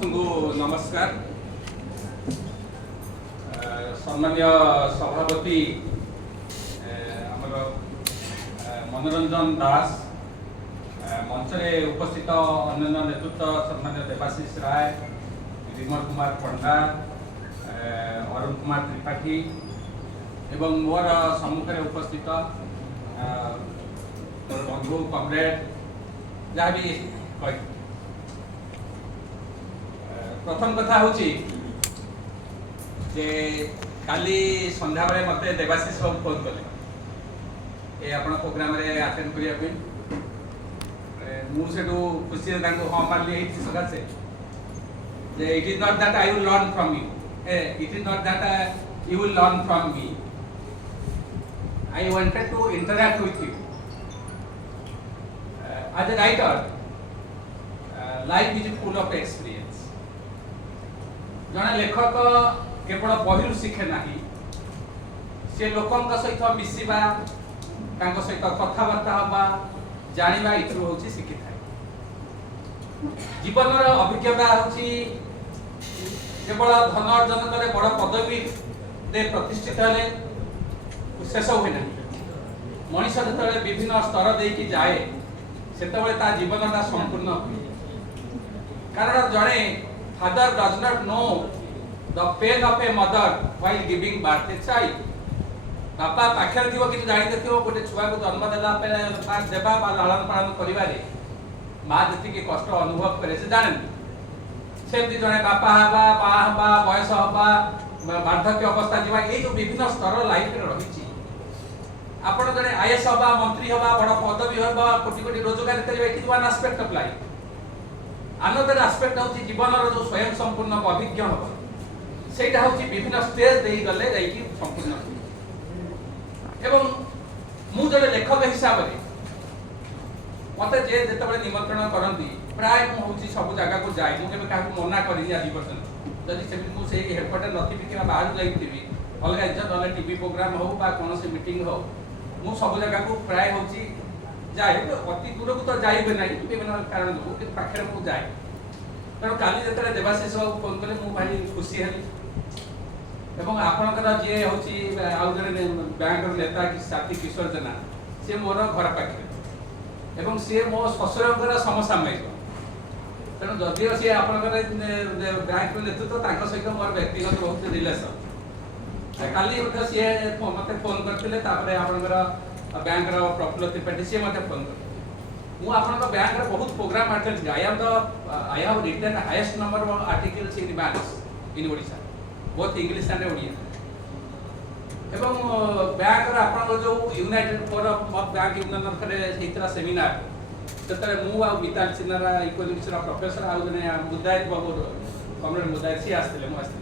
समस्त को नमस्कार। सम्मान्य सभापति मनोरंजन दास, मंच में उपस्थित अन्य नेतृत्व सम्मान्य देवाशीष राय, विमल कुमार पंडा, अरुण कुमार त्रिपाठी एवं मोर सम्मुखें उपस्थित बंधु कमरेड जहाँ भी कही। प्रथम कथा हूँ जे काली संध्या बेले मत देवाशीष बाबू फोन कले ये आप प्रोग्राम अटेंड करने मुझे खुशी हाँ मानी सकाशे it is not that I will learn from you, it is not that you will learn from me, I wanted to interact with you as a writer. Life is full of experience. जड़े लेखक केवल बहिरू शिखे ना, से लोकों सहित मिसवा सहित कथबार्ता हवा जाना ये हूँ शिखि था। जीवन अभिज्ञता हूँ केवल धन अर्जन करे बड़ पदवी प्रतिष्ठित हेले शेष हुए ना। मनीष जो विभिन्न स्तर देकी जाए से जीवनटा संपूर्ण हुए। कारण जड़े father does not know the pain of a mother while giving birth a child. बापा पाखर थी कि जानी थी गोटे छुआ को जन्म देला देवा लालन पालन करिबारे माँ जी कष्ट अनुभव करे से जाने सेमती जड़े बापा हवा बा हवा बयस हवा वार्धक्य अवस्था जीवा ये जो विभिन्न स्तर लाइफ रे रही। आपण जड़े आईएएस हवा मंत्री हवा बड़ पदवी हवा कोटी कोटी रोजगार करिबा it is one aspect of life. Another aspect हूँ जीवन जो स्वयं संपूर्ण अभिज्ञ हम से विभिन्न स्टेज दे गले संपूर्ण एवं मु जब लेखक हिसाब से मत जे जो निमंत्रण करती प्राय मुझे सब जगह को जाए मुझे क्या मना करी आज पर्यटन जदि से मुझे हेडक्वार्टर नथी कि बाहर जाइए अलग इज्जत अलग टीवी प्रोग्राम हो कौन से मीटिंग हो मु सब जगह को प्राय हूँ जाए अति दूर को तो जाइबे ना विभिन्न कारण जो कि पाखे मुझे जाए। तेणु काली जो देवाशीष बाबू फोन कले मुझे भारी खुशी हेली एवं आपणकर जी हूँ आउ जड़े बैंक नेता साथी किशोर जेना सी मोर घर पाखे एवं सी मो शशुर समसामयिक। तेणु जदिव सी आपणकर बैंक नेतृत्व सहित मोर व्यक्तिगत बहुत रिलेसन काली सी मत फोन करते आपणकर बैंक प्रफुल्ल त्रिपाठी सी मत फोन कर मु आपन बैंक रे बहुत programme attend I have written highest number of articles in banks in Odisha both English and Odia एवं बैंक रे आपन जो united forum of bank union रे हेतरा सेमिनार ततरे मु आ मिताल सिन्हा इकोनॉमिक्स रा प्रोफेसर आ जने मुदायत बाबू कमरेड मुदायत सी आस्ते मु आस्ते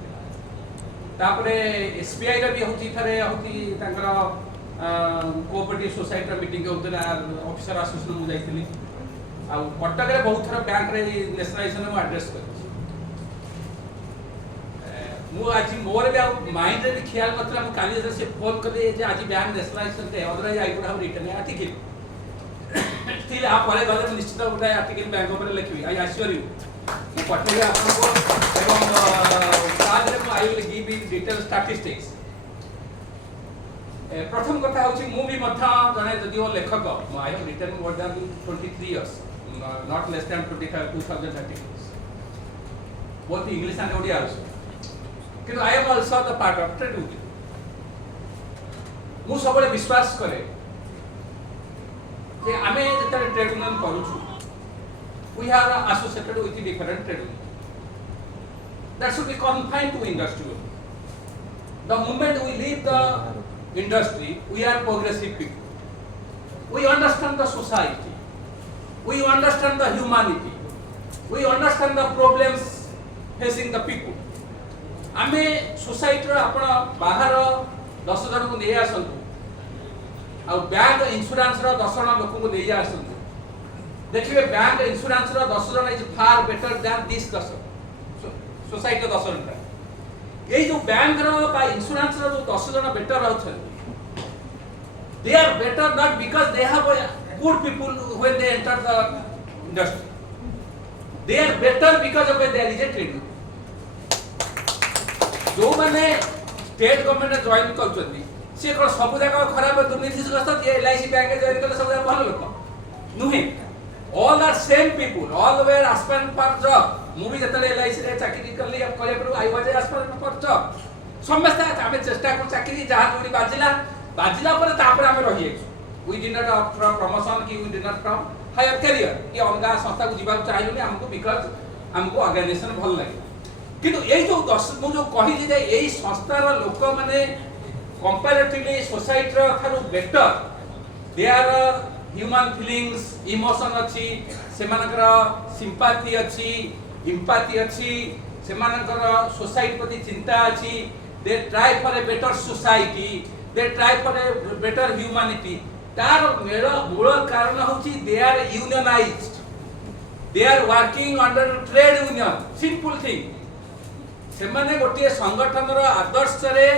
तापरे एसबीआई रे भी होची थरे होती तांकर कोऑपरेटिव सोसाइटी मीटिंग होता ऑफिसर एसोसिएशन मुझे जाइए आ कटक रे बहुत थर बैंक रे नेशनलाइजेशन में एड्रेस कर मु आज मोर भी माइंड रे भी ख्याल नथला मु काली से फोन करले जे आज बैंक नेशनलाइजेशन के otherwise I could have written article still आप परे गले निश्चित गोटे आर्टिकल बैंक ऊपर लिखबी आई एश्योर यू मु पठेबे आपन को एवं बाद रे मु I will give in detail statistics. प्रथम कथा हूँ मुझे जड़े जदि लेखक I have written more than 23 years not less than 2030 both English and Odia किंतु I am also the part of trade union. मु सब विश्वास करे कि आमे जते ट्रेड यूनियन करूछु we are associated with different trade union that should be confined to industry. The moment we leave the industry we are progressive people, we understand the society, we understand the humanity, we understand the problems facing the people. आमे society आपण बाहर 10 जन को नहीं आसतु आ bank insurance रो 10 जन लोक को नहीं आसतु देखिए बैंक इंश्योरेंस रो 10 जन is far better than this 10 society 10 जन ये जो बैंक रो बा इंश्योरेंस रो जो 10 जन better रहछन they are better not because they have good people when they enter the industry they are better because of there is a trade union. जो माने state government join करछन्ती से कोन सब जगह खराब दुर्नीतिग्रस्त जे एलआईसी बैंक जॉइन करले सब जगह भल लोक नुहे all are same people all were aspirant for job मु भी जतले एलआईसी रे चाकरी करली अब करे पर I was aspirant for job समस्त आमे चेष्टा कर चाकरी जहा जोड़ी बाजिला पर तापर आमे रहि we did not opt for promotion ki we did not from higher career कि अलगा संस्था को जीवा चाहिए हमको बिकॉज हमको ऑर्गेनाइजेशन भल लगे किंतु ए जो 10 मु जो कहि जे एई संस्थार लोक माने कंपैरेटिवली सोसाइटी रो थारु better they are human feelings emotion अछि सेमानकर सिंपैथी अछि एम्पैथी अछि सेमानकर सोसाइटी प्रति चिंता अछि they try for a better society they try for a better humanity तार मेल मूल कारण होची they are unionised they are working under trade union simple thing सेमाने गोटे संगठन रो आदर्श रे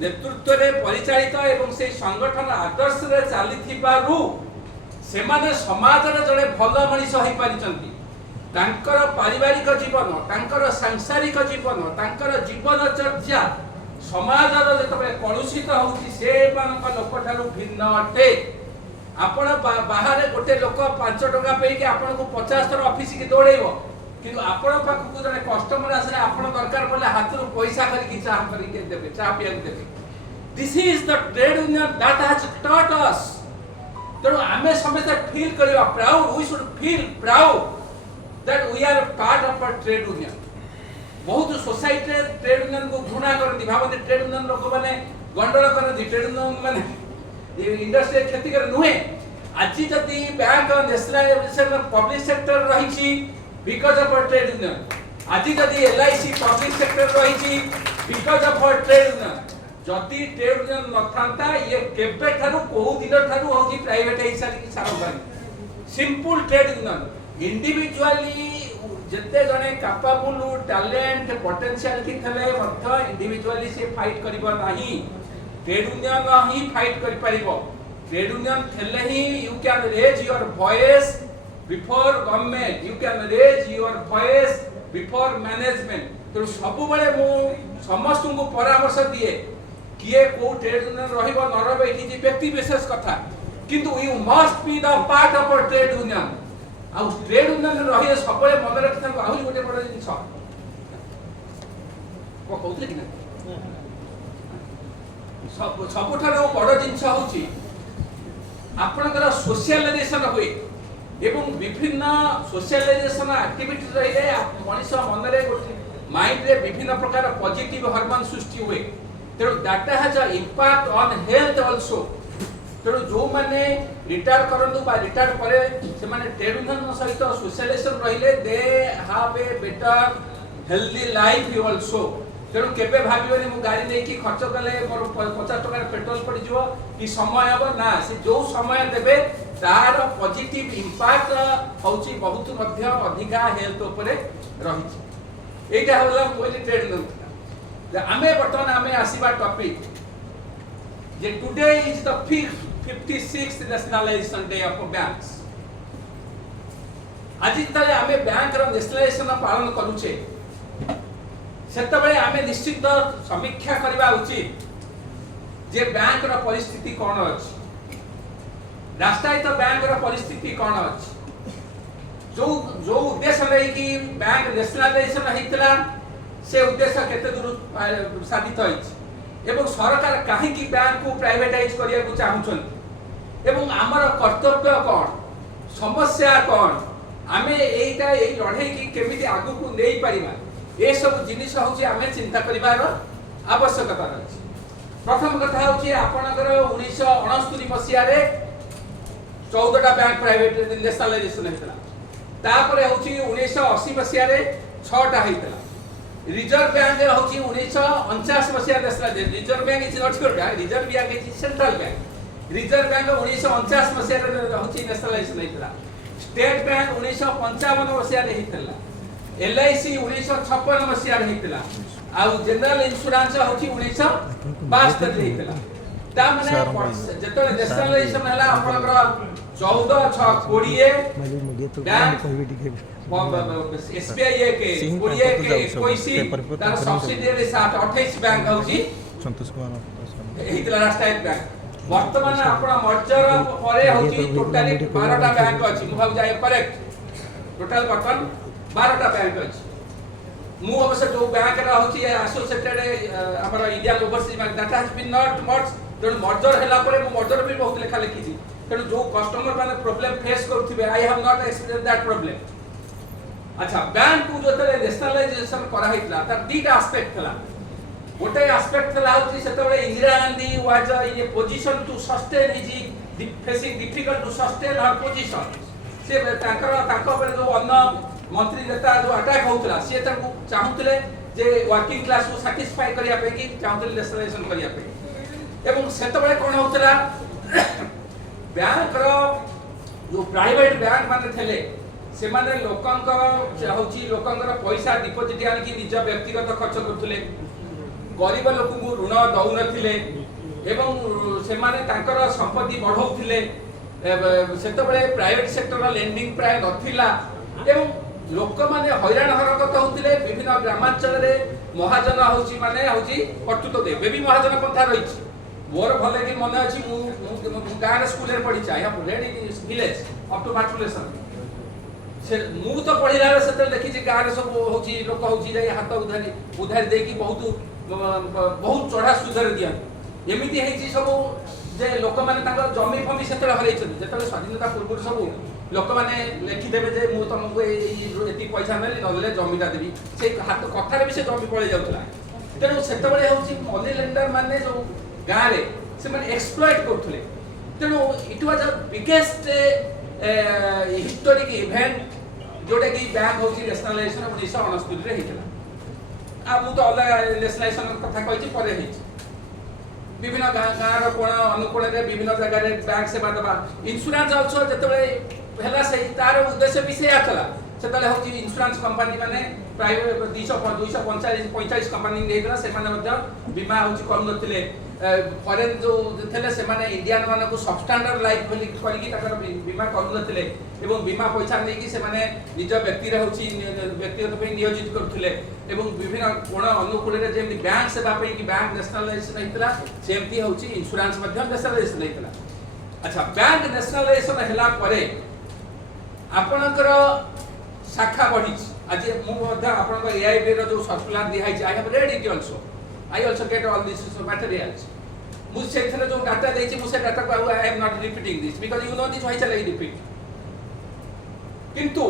नेतृत्व रे परिचालित एवं से संगठन आदर्श रे चालिथिबारु सेमाने समाज रे जड़े भल मनीष होई परिचंती तांकर पारिवारिक जीवन तांकर सांसारिक जीवन तांकर जीवन चर्चा समाज रो जतबे कलुषित होउची से मान लोक ठारू भिन्न अटे आपण बाहर गोटे लोक 5 टका पे कि आपण को 50 थर ऑफिस की दौड़ेबो किंतु आपण पाखु जने कस्टमर आसले आपण दरकार पड़ले हाथ रो पैसा करी चाह करी देबे चाह पिया देबे this is the trade union that has taught us तेणु आमे समस्त फील करिवा proud we should feel proud that we are part of a trade union बहुत सोसाइटी ट्रेड यूनियन को घृणा करती भावती ट्रेड यूनियन लोक माने गंडल करती ट्रेड यूनियन माने इंडस्ट्री क्षति कर नुहे आज जदि बैंक नेशनलाइजेशन पब्लिक सेक्टर रही बिकॉज ऑफ ट्रेड यूनियन आज जदि एलआईसी पब्लिक सेक्टर रही बिकॉज ऑफ ट्रेड यूनियन जदि ट्रेड यूनियन नथांता ये केबे थारु को दिन थारु होची प्राइवेटाइजेशन की सारंभारी सिंपल ट्रेड यूनियन इंडिविजुअली जते जने कैपेबल टैलेंट पोटेंशियल की थले मध्य इंडिविजुअली से फाइट करिबो नाही ट्रेड यूनियन ही फाइट करि परिबो ट्रेड यूनियन थले ही you can raise your voice before government you can raise your voice before management तो सब बेले मु समस्त को परामर्श दिए किए को ट्रेड यूनियन रहिबो न रहबे इति व्यक्ति विशेष कथा किंतु you must be the part of a trade union आ ट्रेड यूनियन रही सब बेले मन रखि आहुरी गोटे बड़ जिंस को कहउतले कि ना सबुठारो बड़ जिंस होची आपनकर सोशलाइजेशन होए एवं विभिन्न सोशलाइजेशन एक्टिविटी रहिले मनीष मन रे गोटे माइंड रे विभिन्न प्रकार पॉजिटिव हार्मोन सृष्टि हुए तेणु that has a impact on health also तेणु जो माने रिटायर करंदु बा रिटायर करे से माने ट्रेड यूनियन सहित सोशलाइजेशन रहिले they have a better healthy life also तेणु केबे भाबिबनी मु गाड़ी नै कि खर्च कले मोर 50 टका पेट्रोल पड़ी जिवो कि समय अब ना से जो समय देबे तार पॉजिटिव इंपैक्ट होची बहुत मध्य अधिका हेल्थ ऊपर रही एटा होला कोइ ट्रेड यूनियन आमे बर्तमान आमे आसीबा टॉपिक जे today is the 56th nationalisation day of banks आज तले आमे बैंक रो नेशनलाइजेशन पालन करूचे सेतबे आमे निश्चित समीक्षा करबा उचित जे बैंक रो परिस्थिति कोन अछि राष्ट्रीय बैंक रो परिस्थिति कोन अछि जो उद्देश्य नै कि बैंक नेशनलाइजेशन हितला से उद्देश्य केते दूर साबित होइछ एवं सरकार काहे कि बैंक को प्राइवेटाइज करिया को चाहुछन एवं हमर कर्तव्य कोन समस्या कोन आमे एटा ए लड़ाई की केमिति आगु को नै परिबा ए सब जिनिस होची आमे चिंता करिबार आवश्यकता अछि प्रथम कथा होची आपनकर 1969 मसिया रे 14 टा बैंक प्राइवेट नेशनलाइजेशन हेतला तापर होची 1980 मसिया रे 6 टा हेतला रिजर्व बैंक होची 1949 मसिया nationalisation Reserve Bank is not your bank Reserve Bank is central bank Reserve Bank 1949 मसिया रे होची नेशनलाइजेशन हेतला स्टेट बैंक 1955 मसिया रे हेतला एलआईसी 1956 मसिया रे हेतला आ जनरल इंश्योरेंस होची 1962 रे हेतला ता माने जतो नेशनलाइजेशन हला आपनकर 14 6 20 बैंक एसबीआई के कोड़िए के 21 तार सब्सिडियरी 28 बैंक होची संतोष कुमार हितला राष्ट्रीय बैंक वर्तमान आपण मर्जर परे होची टोटली 12टा बैंक अछि मु भाव जाय करेक्ट टोटल वर्तमान 12टा बैंक अछि मु अवश्य जो बैंक रा होची एसोसिएटेड हमर Indian overseas bank that has been not much जण मर्जर हैला परे मु मर्जर भी बहुत लेखा लिखी छी तेणु जो कस्टमर माने प्रॉब्लम फेस करथिबे I have not experience that problem अच्छा बैंक को जो तले नेशनलाइजेशन करा हितला तार दीटा एस्पेक्ट थला गोटे एस्पेक्ट थला होची सेतबे Indira Gandhi was in position to sustain his facing difficult to sustain her position से ताको बेले जो अन्न मंत्री नेता जो अटैक होतला से ताको चाहुतले जे वर्किंग क्लास को सैटिस्फाई करिया पे कि चाहुतले नेशनलाइजेशन करिया पे एवं सेतबे कोन होतला बैंक रो जो प्राइवेट बैंक माने थले से माने लोकंकर होची लोकंकर पैसा डिपॉजिट आनि कि निज व्यक्तिगत खर्च करथले गरीब लोक को ऋण दउ नथिले एवं से माने तांकर संपत्ति बढ़ौथिले सेतबे प्राइवेट सेक्टर लेंडिंग प्राय नथिला एवं लोक माने हैरान हरकत होतिले विभिन्न ग्रामांचल रे महाजन होची माने होची कर्तृत्व दे बेबी महाजन पंथा रहिछि मोर भले कि मन अछि मु गान स्कूल रे पढि चाहे रेडी विलेज अप टू मैट्रिकुलेशन से मु तो पढिला रे सेते देखि जे गान सब होची लोक होची जाई हाथ उधारी देकी बहुत चढ़ा सुधर दिया एमिति हेची सब जे लोक माने तांकर जमी फमी सेते हरै छथि जेतले स्वाधीनता पूर्व सब लोक माने लेखि देबे जे मु तुमको एती पैसा नेली नले जमीटा देबी से हाथ कथा रे भी से जमी पळे जाउतला तेनु सेते बळे होची मनी लेंडर माने जो गारे से माने एक्सप्लॉइट करथले तेनु it was a biggest historic event जोडे कि बैंक होची नेशनलाइजेशन 1969 रे हितला आ मु तो अलग नेशनलाइजेशन कथा कहिछि परे हिछि विभिन्न गाँव रो कोण अनुकोण रे विभिन्न जगह रे बैंक सेवा दबा इंश्योरेंस आल्सो जतबे हेला सही तार उद्देश्य भी से आथला सेतले होची इंश्योरेंस कंपनी माने प्राइवेट 245 कंपनी नेगला से माने मध्य बीमा होची कम नथिले फॉरेन जो थेले से माने इंडियन माने को सबस्टैंडर्ड लाइफ बोली करिकी ताकर बीमा करू नथिले एवं बीमा पैसा नै कि से माने निज व्यक्ति रे होची व्यक्तिगत पे नियोजित करथुले एवं विभिन्न कोण अनुकूल रे जेमि बैंक सेवा पे कि बैंक नेशनलाइजेशन हितला सेमती होची इंश्योरेंस मध्य नेशनलाइजेशन हितला अच्छा बैंक नेशनलाइजेशन हला परे आपनकर शाखा बढ़ी आज मु मध्य आपनकर एआईबी रो जो सर्कुलर दिहाई I have read it also I also get all this materials मुझे थरे जो डाटा देछि मुझे डाटा को I am not repeating this because you know this why चले रिपीट किंतु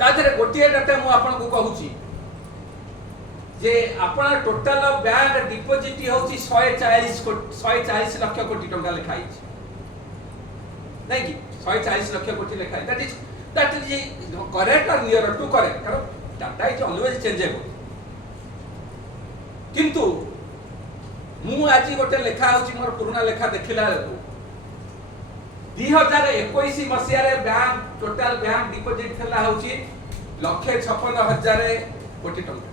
तादरे गोटिए डाटा मु आपन को कहूची जे आपन टोटल बैंक डिपॉजिट होची 140 लाख कोटी टंका लिखाई नै कि 140 लाख कोटी लिखाई दैट इज करेक्ट और नियर टू करेक्ट कारण डाटा इज ऑलवेज चेंजेबल किंतु मु आज गोटे लेखा होची मोर पुराना लेखा देखिला रे 2021 मसिया रे बैंक टोटल बैंक डिपॉजिट थला होची 1,56,000 कोटी टंका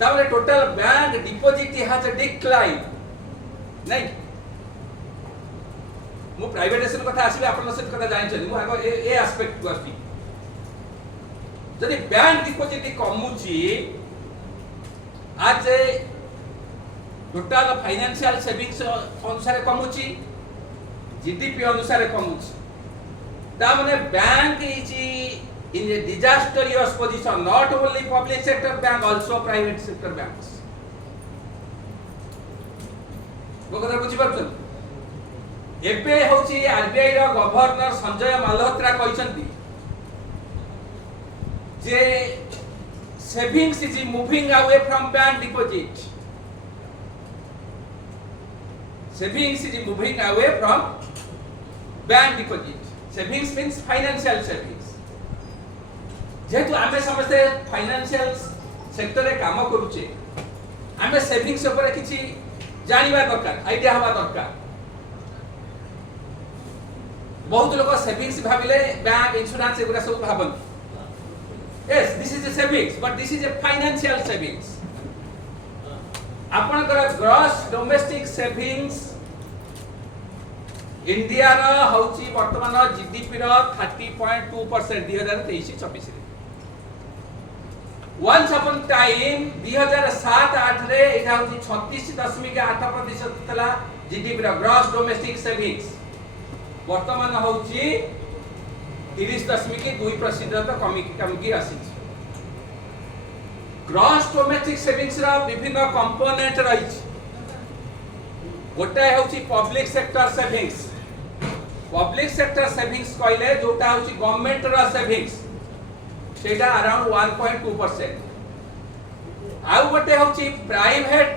ताबले total bank deposit has decline नै मु प्राइवेटाइजेशन कथा आसीबे आपन से कथा जानि छथि मु आगो ए एस्पेक्ट को आसी जदि बैंक डिपॉजिट कमुची आज टोटल फाइनेंशियल सेविंग्स अनुसार कमुची जीडीपी अनुसार कमुची ता माने bank is in a disastrous position not only public sector bank also private sector banks गोकथा बुझी परछन एबे होची आरबीआई रो गवर्नर संजय मालहोत्रा कहिसंती जे savings is moving away from bank deposit savings is moving away from bank deposit savings means financial savings जेतु आमे समस्ते फाइनेंशियल सेक्टर रे काम करूचे आमे सेविंग्स ऊपर किछि जानिबा दरकार आईडिया हवा दरकार बहुत लोग सेविंग्स भाबिले बैंक इंश्योरेंस एगुरा सब Bhaban yes this is a savings but this is a financial savings आपनकर ग्रॉस डोमेस्टिक सेविंग्स इंडिया हूँ बर्तमान जीडीपी 30.2% 2023-24 वंस अपन टाइम 2007-8 रे एटा हूँ 36.8% थला जीडीपी ग्रॉस डोमेस्टिक सेविंग्स वर्तमान हूँ 30.2% कमिकी आसी ग्रॉस डोमेस्टिक सेविंग्स रा विभिन्न कंपोनेंट रही गोटे हूँ पब्लिक सेक्टर सेविंग्स कहले जोटा हूँ गवर्नमेंट रा सेविंग्स सेटा अराउंड 1.2%। आउ गोटे हूँ प्राइवेट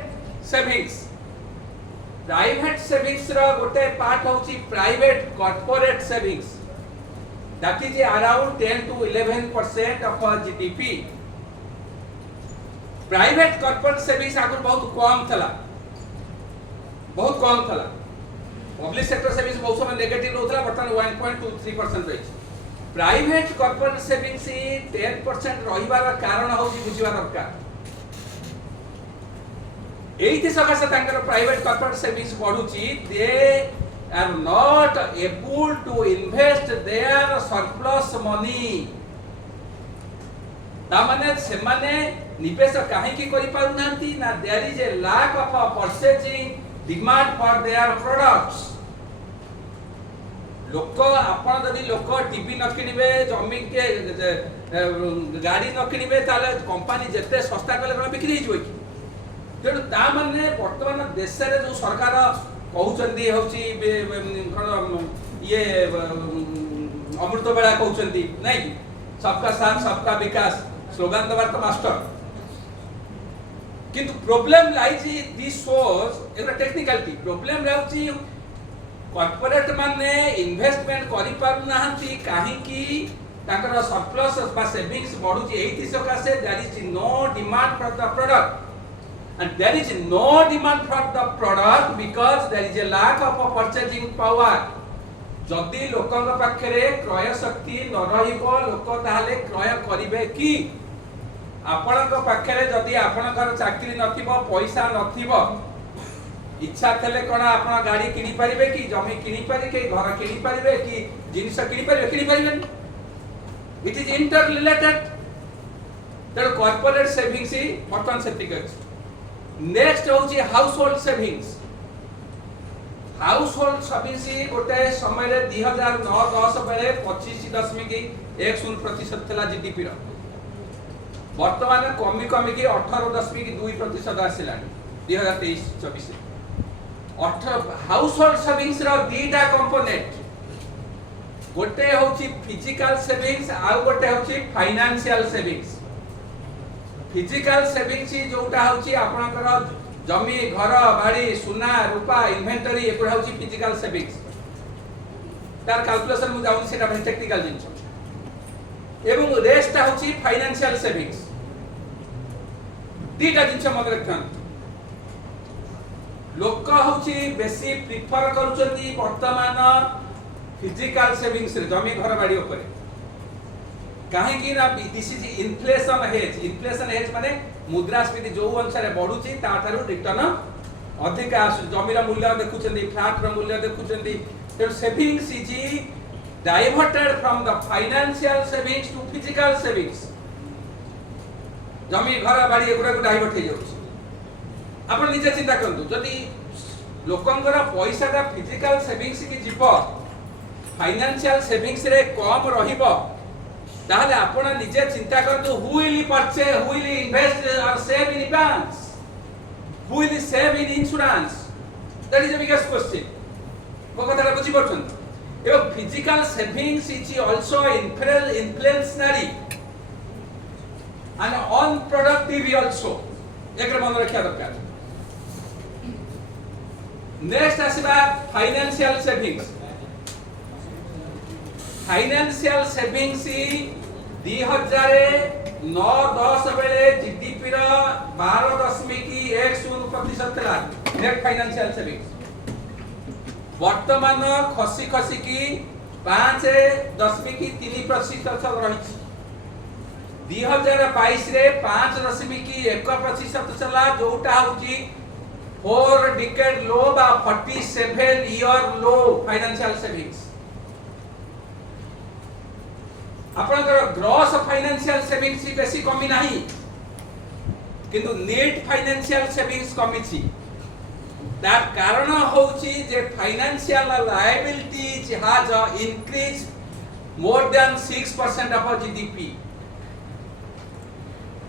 सेविंग्स रा गोटे पार्ट हूँ private corporate savings that is around 10 to 11% of GDP. Private corporate savings आगु बहुत कम थला पब्लिक सेक्टर सेविंग्स बहुत समय नेगेटिव रहउतला वर्तमान 1.23% रही। प्राइवेट कॉर्पोरेट सेविंग्स 10% रहिबार कारण होची बुझिबा दरकार एइति सकासे तांकर प्राइवेट कॉर्पोरेट सेविंग्स बढ़ुची they are not able to invest their surplus money तामाने सेमाने निवेश काहे की करि पारु नांती ना there is a lack of purchasing demand for their products. लोक आपण जदि लोक टीवी न किनिबे जमी के गाड़ी न किनिबे ताले कंपनी जते सस्ता कले कोन बिक्री हिजो कि तेणु ता माने वर्तमान देश रे जो सरकार कहउचंदी होची ये अमृत बेला कहउचंदी नै सबका साथ सबका विकास स्लोगन दबार तो मास्टर किंतु problem lies this source Etah technicality problem लाउची corporate माने इन्वेस्टमेंट करि पारु नाहंती काहे की ताकर सरप्लस बा सेविंग्स बढ़ुची एथि सकासे there is no demand for the product and there is no demand for the product because there is a lack of purchasing power. जदि लोकक पाखरे क्रय शक्ति न रहिबो लोक ताहाले क्रय करिवे की आपनक पाखरे जदि आपनकर चाकरी नथिबो पैसा नथिबो इच्छा थले कोना आपन गाड़ी किनि परिबे कि जमी किनि पारि के घर किनि परिबे कि जिनिस किनि परिबे इट इज इंटर रिलेटेड तर कॉर्पोरेट सेविंग्स ही वर्तमान सेटिक अछि। नेक्स्ट होची हाउस होल्ड सेविंग्स गोटे समय रे 2009-10 बेले 25.10% थला जीडीपी रो वर्तमान कमी की 18.2% आसिलानी 2023-24 हाउस होल्ड सेविंग्स रो दीटा कंपोनेंट गोटे होची फिजिकल सेविंग्स आ गोटे होची फाइनेंशियल सेविंग्स। फिजिकल सेविंग्स जोटा होची आपनकर जमी घर बाड़ी सुना रूपा इन्वेंटरी एपुरा होची फिजिकल सेविंग्स तार कैलकुलेशन मु जाउन सेटा very टेक्निकल जिंस एवं रेस्ट होची फाइनेंशियल सेविंग्स दीटा जिंस मन रखन लोक होची बेसी प्रिफर करूचंदी वर्तमान फिजिकल सेविंग्स रे जमी घर बाड़ी ऊपर काहे की ना दिस इज इन्फ्लेशन हेज माने मुद्रास्फीति जो अनुसार बढ़ुची ता थारु रिटर्न अधिक आसु जमीर मूल्य देखुचंदी फ्लैट रो मूल्य देखुचंदी तो savings is diverted from the financial savings to physical savings जमी घर बाड़ी एगुरा को डाइवर्ट हे जाउछ। आपण निजे चिंता करंतु जदी लोकंगर पैसा का फिजिकल सेविंग्स की जीव फाइनेंशियल सेविंग्स रे कम रहिबो ताहले आपण निजे चिंता करंतु हु विल इन्वेस्ट और save in banks who will save in insurance that is a biggest question को कथा बुझी परछन एवं physical savings is also inflationary and unproductive also एकरे मन रखिया दरकार। नेक्स्ट आसीबा फाइनेंशियल सेविंग्स 2009-10 बेले जीडीपी रो 12.10% थला नेट फाइनेंशियल सेविंग्स वर्तमान खसी की 5.3% रही 2022 रे 5.1% चला जोटा होची 4 decade low বা 47 year low financial savings आपनकर ग्रॉस फाइनेंशियल सेविंग्स बेसी कमी नाही किंतु नेट फाइनेंशियल सेविंग्स कमी छी that कारण होची जे financial liabilities has increase more than 6% of GDP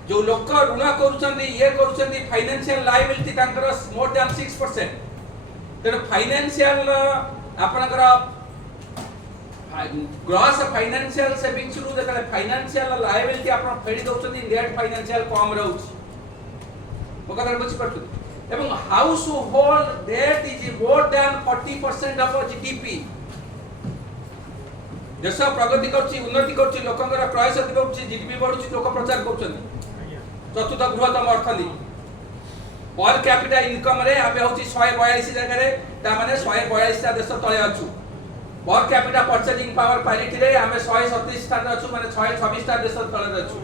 जो लोक ऋण करूछन्ती ये करूछन्ती फाइनेंशियल लायबिलिटी तांकर मोर देन 6% तेन फाइनेंशियल आपनकर ग्रॉस फाइनेंशियल सेविंग्स रु जतले फाइनेंशियल लायबिलिटी आपण फेडी दउछन्ती नेट फाइनेंशियल कम रहउछ ओ कथा बुझि पड़तु एवं household debt is more than 40% of GDP देश प्रगति करछि उन्नति करछि लोकंकर क्रय शक्ति बढ़ुछि जीडीपी बढ़ुछि लोक प्रचार करछन्ती चतुर्थ बृहत्तम अर्थनीति पर कैपिटा इनकम रे आमे होछि 142 जगह रे ता माने 142 ता देश तळे अछु per capita purchasing power parity रे आमे 137 स्थान अछु माने 126 ता देश तळे अछु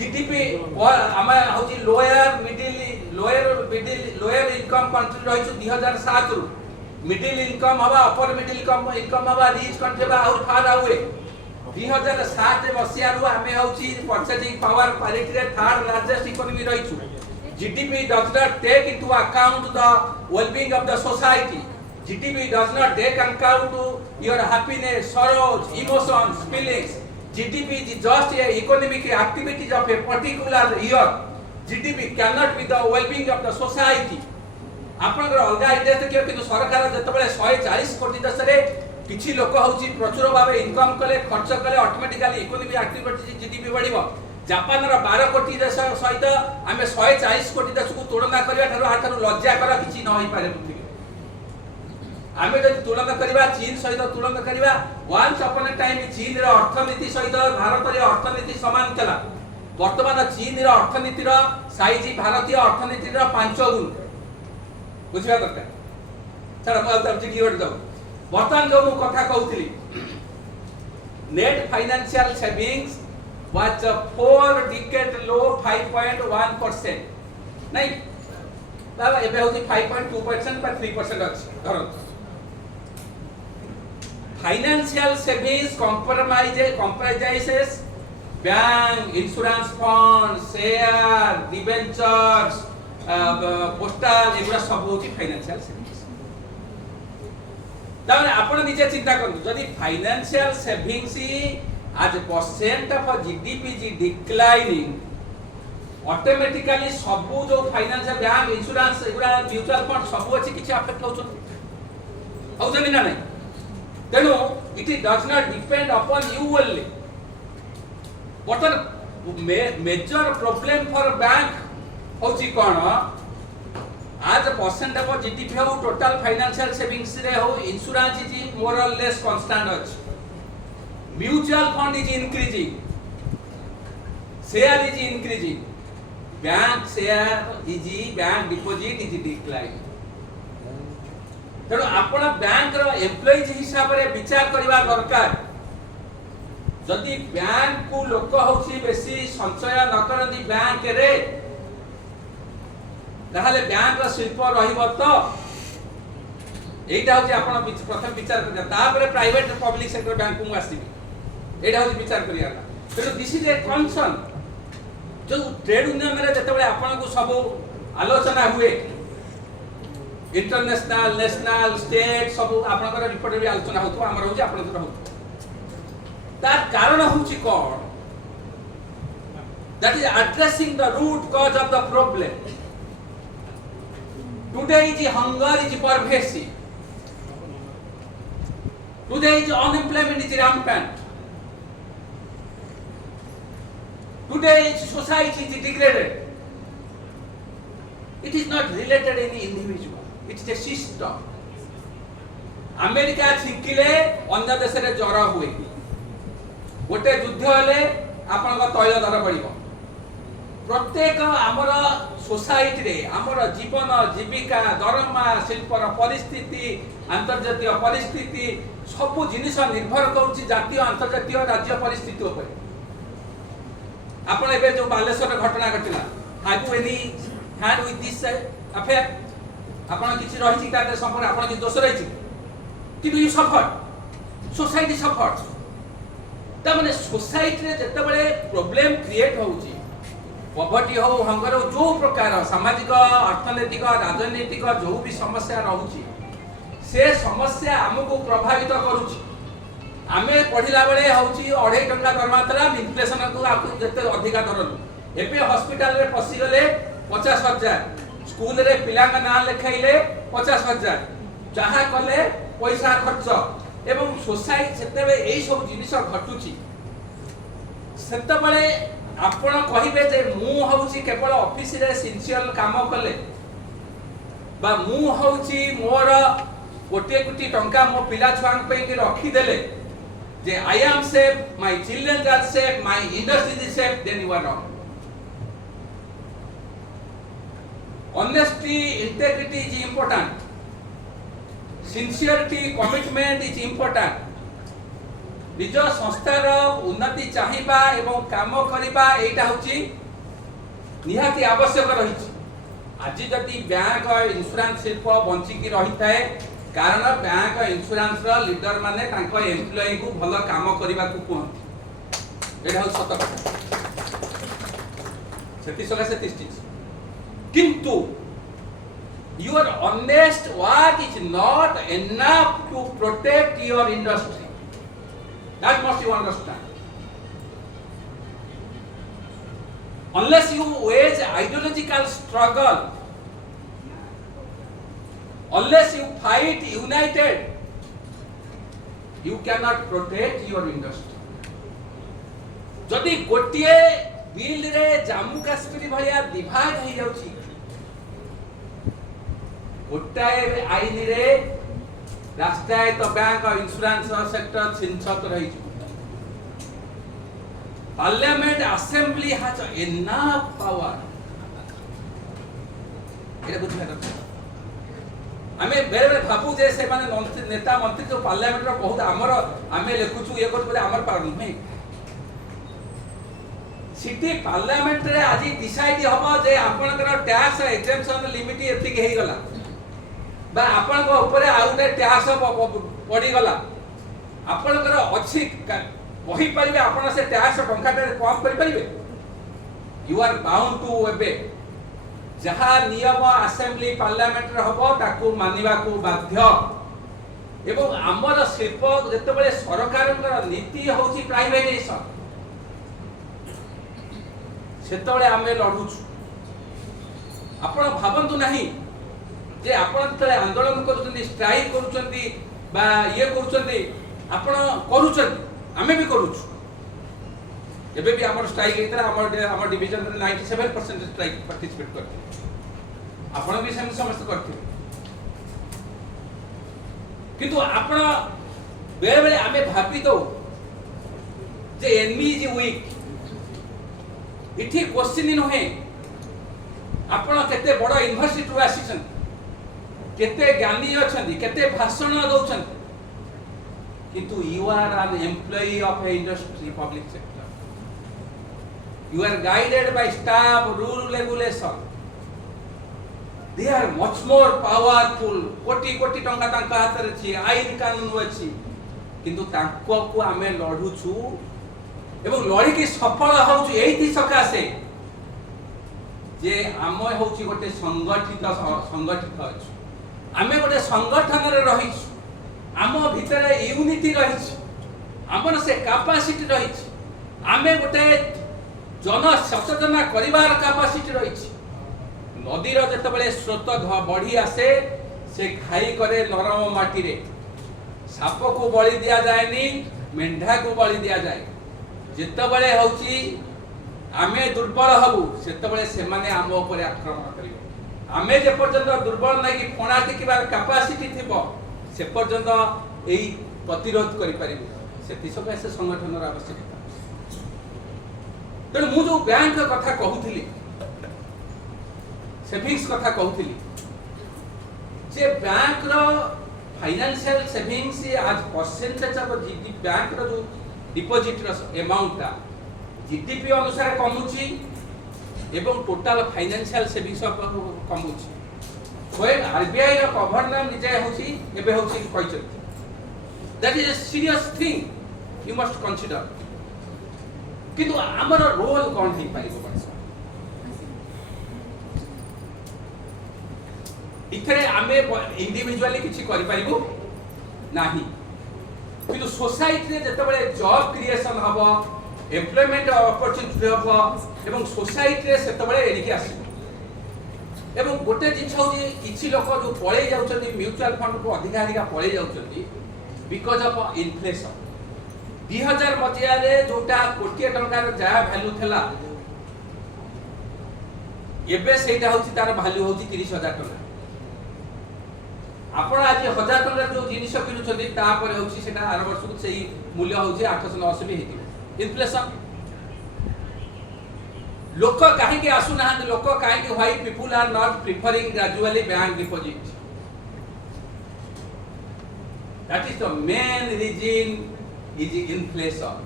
जीडीपी आमे होछि लोअर इनकम कंट्री रहिछु 2007 रु मिडिल इनकम हवा अपर मिडिल इनकम हवा रिच कंट्री बा और फार आउए 2007 मसिया रु आमे होछि परचेजिंग पावर पैरिटी रे थर्ड लार्जेस्ट इकोनॉमी रहिछु GDP does not take into account the wellbeing of the society GDP does not take account to your happiness, sorrows, emotions, feelings. GDP is just a economic activities of a particular year. GDP cannot be the well-being of the society. आपनकर अलगा idea देखियो कि सरकार जतबेले 140 कोटी देश रे किछि लोक होछि प्रचुर भाबे इनकम कले खर्च कले ऑटोमेटिकली इकोनॉमिक एक्टिविटी जीडीपी बढ़िबो जापान रो 12 कोटी देश सहित आमे 140 कोटी देश को तुलना करिया थारो लज्जा करा किछि न होई पारे पृथ्वी आमे जदि तुलना करिबा चीन सहित तुलना करिबा वन्स अपॉन अ टाइम चीन रो अर्थनीति सहित भारत रो अर्थनीति समान चला वर्तमान चीन रो अर्थनीति रो साइज भारतीय अर्थनीति रो 5 गुण बुझिबा दरकार चला मोल तब कीवर्ड दो वर्तमान जो मु कथा कहउतली net financial savings was 4 decade low 5.1% नहीं बाबा एबे होती 5.2% पर 3% अछि धरन financial savings comprises bank insurance fund share debentures postal एगुरा सब होती फाइनेंशियल सेविंग्स ताने आपण निजे चिंता करु जदी फाइनेंशियल सेविंग्स आज परसेंट ऑफ जीडीपी जी डिक्लाइनिंग ऑटोमेटिकली सब जो फाइनेंशियल बैंक इंश्योरेंस एगुरा म्यूचुअल फंड सब अछि किछि अफेक्ट होछन होजनी ना नहीं तेनु it does not depend upon you only what are major problem for bank होची कोन आज परसेंट ऑफ जीडीपी हो टोटल फाइनेंशियल सेविंग्स रे हो insurance is more or less constant अछि mutual fund is increasing share is increasing bank share is bank deposit is decline तेणु आपण bank रो employees हिसाब रे विचार करबा दरकार जदि बैंक को लोक होछि बेसी संचय न करंदी बैंक रे ताहले बैंक रो शिल्प रहिबो तो एटा होछि आपण प्रथम विचार करिया तापर प्राइवेट पब्लिक सेक्टर बैंक को आसीबी एटा होछि विचार करिया तेणु दिस इज ए कंसर्न जो ट्रेड यूनियन रे जतबे आपण को सब आलोचना हुए इंटरनेशनल नेशनल स्टेट सब आपनकर रिपोर्ट भी आलोचना होतो हमर होछि आपनकर होतो तार कारण होछि कोन that is addressing the root cause of the problem today is hunger is pervasive today is unemployment is rampant today society is degraded it is not related any individual it is a system America छिकिले अन्य देश रे ज्वर हुए गोटे युद्ध हेले आपन तैल दर बढ़िबो प्रत्येक हमर सोसाइटी रे हमर जीवन जीविका दरमा शिल्पर परिस्थिति अंतर्जातीय परिस्थिति सब जिनिस निर्भर करूची जातीय अंतर्जातीय राज्य परिस्थिति ऊपर आपण एबे जो बालेश्वर घटना घटिला have you any had with this affair आपण किछि रहिछि ताते संपर्क आपण कि दोष रहिछि किंतु यू सफर सोसाइटी सफर ता माने सोसाइटी रे जते बळे प्रॉब्लम क्रिएट होउछि पॉवर्टी हो हंगर हो जो प्रकार सामाजिक अर्थनैतिक राजनीतिक जो भी समस्या रहुछि से समस्या हमको प्रभावित करूछि आमे पढिला बेले होउछि 2.5 टका दरमा तला इन्फ्लेशन को आपको जते अधिका दरलु एबे हॉस्पिटल रे पसी गले 50,000 स्कूल रे पिला का नाम लिखाइले 50,000 जहा कले पैसा खर्च एवं सोसाइटी सेते बे एई सब जिनिस घटुछि सेते बळे आपण कहिबे जे मु होउछि केवल ऑफिस रे सिंसियर काम कले बा मु होउछि मोर कोटी कोटी टंका मो पिला छुआन पे के रखी देले जे I am safe my children are safe my industry is safe then you are wrong honesty integrity is important sincerity commitment is important निज संस्थार उन्नति चाहिबा एवं काम करिबा एटा होची निहाती आवश्यक रहिछि आज जति बैंक इंश्योरेंस शिल्प बंची की रही थाए कारण बैंक इंश्योरेंस रो लीडर माने तांको एम्प्लॉय को भलो काम करिबा को कहंती एटा हो सत कथा सेति सला से तिस्टिस किंतु your honest work is not enough to protect your industry. That must you understand. Unless you wage ideological struggle, unless you fight united, you cannot protect your industry. जदि गोटिए बिल रे जम्मू काश्मीर भलिया विभाग हो जाउची गोटाए आईन रे राष्ट्रायत्त बैंक और इंश्योरेंस सेक्टर छिनछत रही parliament assembly has enough power एटा बुझिया दरकार आमे बेरे बेरे भाबू जे से माने मंत्री नेता मंत्री जो पार्लियामेंट रो बहुत हमर आमे लेखुछु ये करछु बोले हमर पावर नहीं सिटी पार्लियामेंट रे आज डिसाइड हबो जे आपनकर टैक्स एग्जेम्पशन लिमिट एतिक हेई गला बा आपन को ऊपर आउटे टैक्स पड़ी गला आपनकर अछि कहि परिबे आपन से टैक्स टंका कम करि परिबे you are bound to obey जहा नियम असेंबली पार्लियामेंट रे हबो ताकू मानिबा को बाध्य एवं हमर शिल्प जते बेले सरकारकर नीति होछि प्राइवेटाइजेशन सेतबेले आमे लढुछु आपण भाबंतु नाही जे आपण तले आंदोलन करूछन्ती स्ट्राइक करूछन्ती बा ये करूछन्ती आपण करूछन्ती आमे भी करूछु एबे भी हमर स्ट्राइक हेतरा हमर डिवीजन रे 97% स्ट्राइक पार्टिसिपेट करथि आपण भी सेम समस्त करथि किंतु आपण बेले बेले आमे भाबी दो जे एनमी इज वीक इठी क्वेश्चन नहे आपण केते बड़ यूनिवर्सिटी रो आसीछन केते ज्ञानी अछंती केते भाषण दउछंती किंतु you are an employee of a industry public sector you are guided by staff rule regulation they are much more powerful कोटी कोटी टंका तांका हाथ रे छी आईन कानून अछि किंतु तांको को आमे लढुछु एवं लड़ी की सफल होउछु एही सकासे जे आम होउछि गोटे संगठित अछि आमे गोटे संगठन रे रहिछु आम भितर यूनिटी रहिछु हमर से कैपेसिटी रहिछु आमे गोटे जन सचेतन करिवार कैपेसिटी रहिछु नदी रो जते बेले स्रोत बढ़ी आसे से खाई करे नरम माटी रे साप को बलि दिया जाएनी मेंढा को बलि दिया जाए जिते बड़े होची आमे दुर्बल हबु सेते बड़े से माने आम ऊपर आक्रमण करिवे आमे जे पर्यंत दुर्बल नै कि फणा देखिबार कैपेसिटी थिबो से पर्यंत एई प्रतिरोध करि परिबे सेति सब से संगठन रा आवश्यकता तेणु मु जो बैंक कथा कहूथिली सेविंग्स कथा कहूथिली जे बैंक रो फाइनेंशियल सेविंग्स आज परसेंटेज ऑफ जीडी बैंक रो जो डिपॉजिट रो अमाउंट ता जीडीपी अनुसार कमुची एवं टोटल फाइनेंशियल सेविंग्स कमुची when RBI ର ଗଭର୍ଣ୍ଣର ନିଜେ ହେଉଛି ଏବେ ହେଉଛି କହିଛନ୍ତି that is a serious thing you must consider କିନ୍ତୁ ଆମର ରୋଲ କ'ଣ ହେଇପାରିବ इथरे आमे इंडिविजुअली किछि करि परिबो नाही किंतु सोसाइटी रे जतबेले जॉब क्रिएशन हबो एम्प्लॉयमेंट अपॉर्चुनिटी हबो एवं सोसाइटी रे सेतबेले एडिकी आसीबो एवं गोटे जिंस हो जे किछि लोक जो पळे जाउछथि म्यूचुअल फंड को अधिकारीका पळे जाउछथि बिकॉज ऑफ इन्फ्लेशन 2000 मजिया रे जोटा कोटी टंका रे जा वैल्यू थला एबे सेटा होछि तार वैल्यू होछि 30000 टंका आपण आज 1000 टंका जो जिनिस किनुछथि तापर होछि सेटा आर वर्ष को सेही मूल्य होछि 890 भी हेति इन्फ्लेशन लोक काहे के आसु ना लोक काहे के why people are not preferring gradually bank deposit that is the main reason is inflation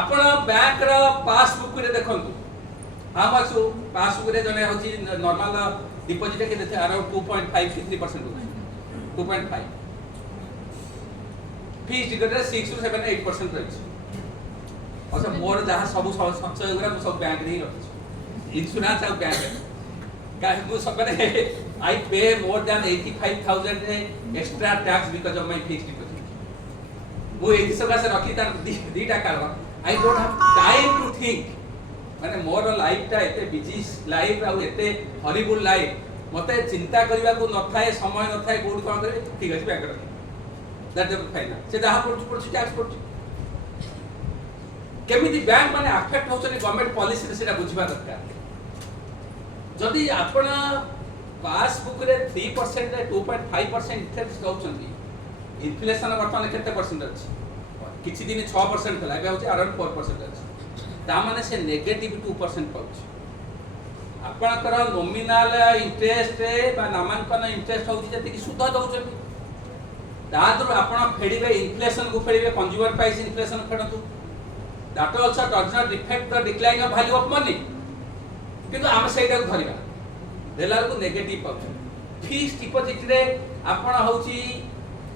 आपण बैंक रो पासबुक रे देखंतु हाउ मच पासबुक रे जने होछि नॉर्मल डिपॉजिट के देते अराउंड 2.5 से 3% होछि 2.5 फीस टिकट रे 6 to 7 8% रहछि अच्छा मोर जहां सब संचय गुरा सब बैंक रे रखछि इंश्योरेंस और बैंक का मु सब ने I pay more than 85000 extra tax because of my fixed deposit मु एथि सका से रखी तार दीटा कारण I don't have time to think माने मोर लाइफ टा एते बिजी लाइफ आ एते हॉरिबल लाइफ मते चिंता करबा को न थाए समय न थाए कोड कोन करे ठीक अछि बैंक रखी दैट इज फाइन से जहां पड़छ टैक्स पड़छ केमिति बैंक माने अफेक्ट होचनी गवर्नमेंट पॉलिसी रे सेटा बुझबा दरकार जदि आपण पासबुक रे 3% रे 2.5% इंटरेस्ट दउचंदी इन्फ्लेशन वर्तमान केते परसेंट अछि किछि दिन 6% थला एबे होची अराउंड 4% अछि ता माने से नेगेटिव 2% पाउछ आपनकर नॉमिनल इंटरेस्ट रे बा नामांकन इंटरेस्ट होची जति कि सुध दउचंदी दादर आपण फेडिबे इन्फ्लेशन को फेडिबे कंज्यूमर प्राइस इन्फ्लेशन फेडतु that also does not reflect the decline of value of money किंतु हम सेटा को धरिबा देलार को नेगेटिव पाउछ फिक्स्ड डिपॉजिट रे आपण होची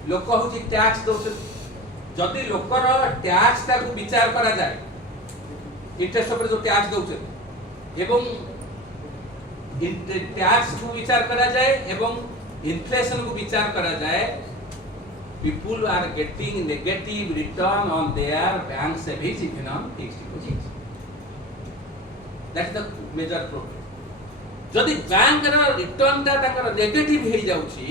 लोक होची टैक्स दउछ जदि लोकर टैक्स ता को विचार करा जाय इंटरेस्ट ऊपर जो टैक्स दउछ एवं टैक्स को विचार करा जाए एवं इन्फ्लेशन को विचार करा जाए people are getting negative return on their bank savings even on fixed deposits that is the major problem जदि बैंक रा रिटर्न ता ताकर नेगेटिव हे जाउची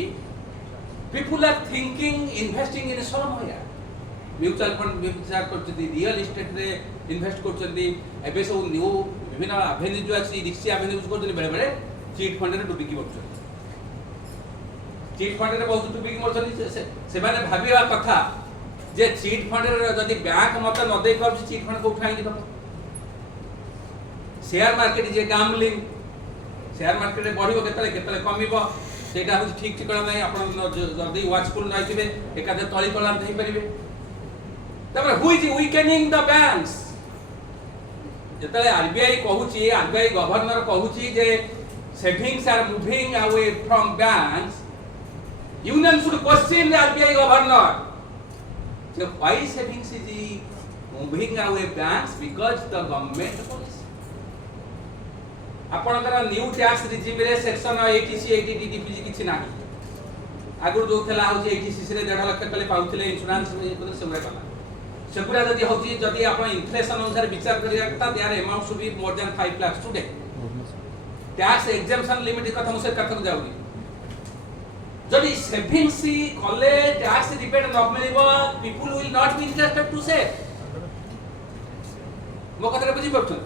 people are thinking investing in somewhere mutual fund विचार करछथि रियल एस्टेट रे invest करछथि एबे सब new विभिन्न Avenue जो अछि रिक्सी एवेन्यू यूज करछथि बेले बेले चीट फंड रे डुबी की बचछथि चीट फंड रे बहुत डुबी की मरछथि से माने भाबिया कथा जे चीट फंड रे जदि बैंक मत न देई पाबछि चीट फंड को उठाई दब शेयर मार्केट जे गैम्बलिंग शेयर मार्केट रे बढ़िबो केतले कमिबो सेटा हो ठीक ठिकाना नै आपण जदि वाचफुल नाइथिबे एकादे तळी तळा देई परिबे तबरे who is weakening the banks जतले आरबीआई कहूची आरबीआई गवर्नर कहूची जे savings are moving away from banks union should question the RBI governor so why savings is moving away banks because the government policy आपनकर new tax regime रे section 80 80 DPG किछि नाही आगु जो थला होची 80 रे 1.5 लाख तले पाउथिले इंश्योरेंस सेगुरा कला सेगुरा जदि होची जदि आपण इन्फ्लेशन अनुसार विचार करिया त their amount should be more than 5 lakh today tax exemption limit कथा मुसे कथा जाउनी जदि सेविंग्स कले टैक्स रिबेट न मिलिबो people will not be interested to save मो कथा बुझी पछन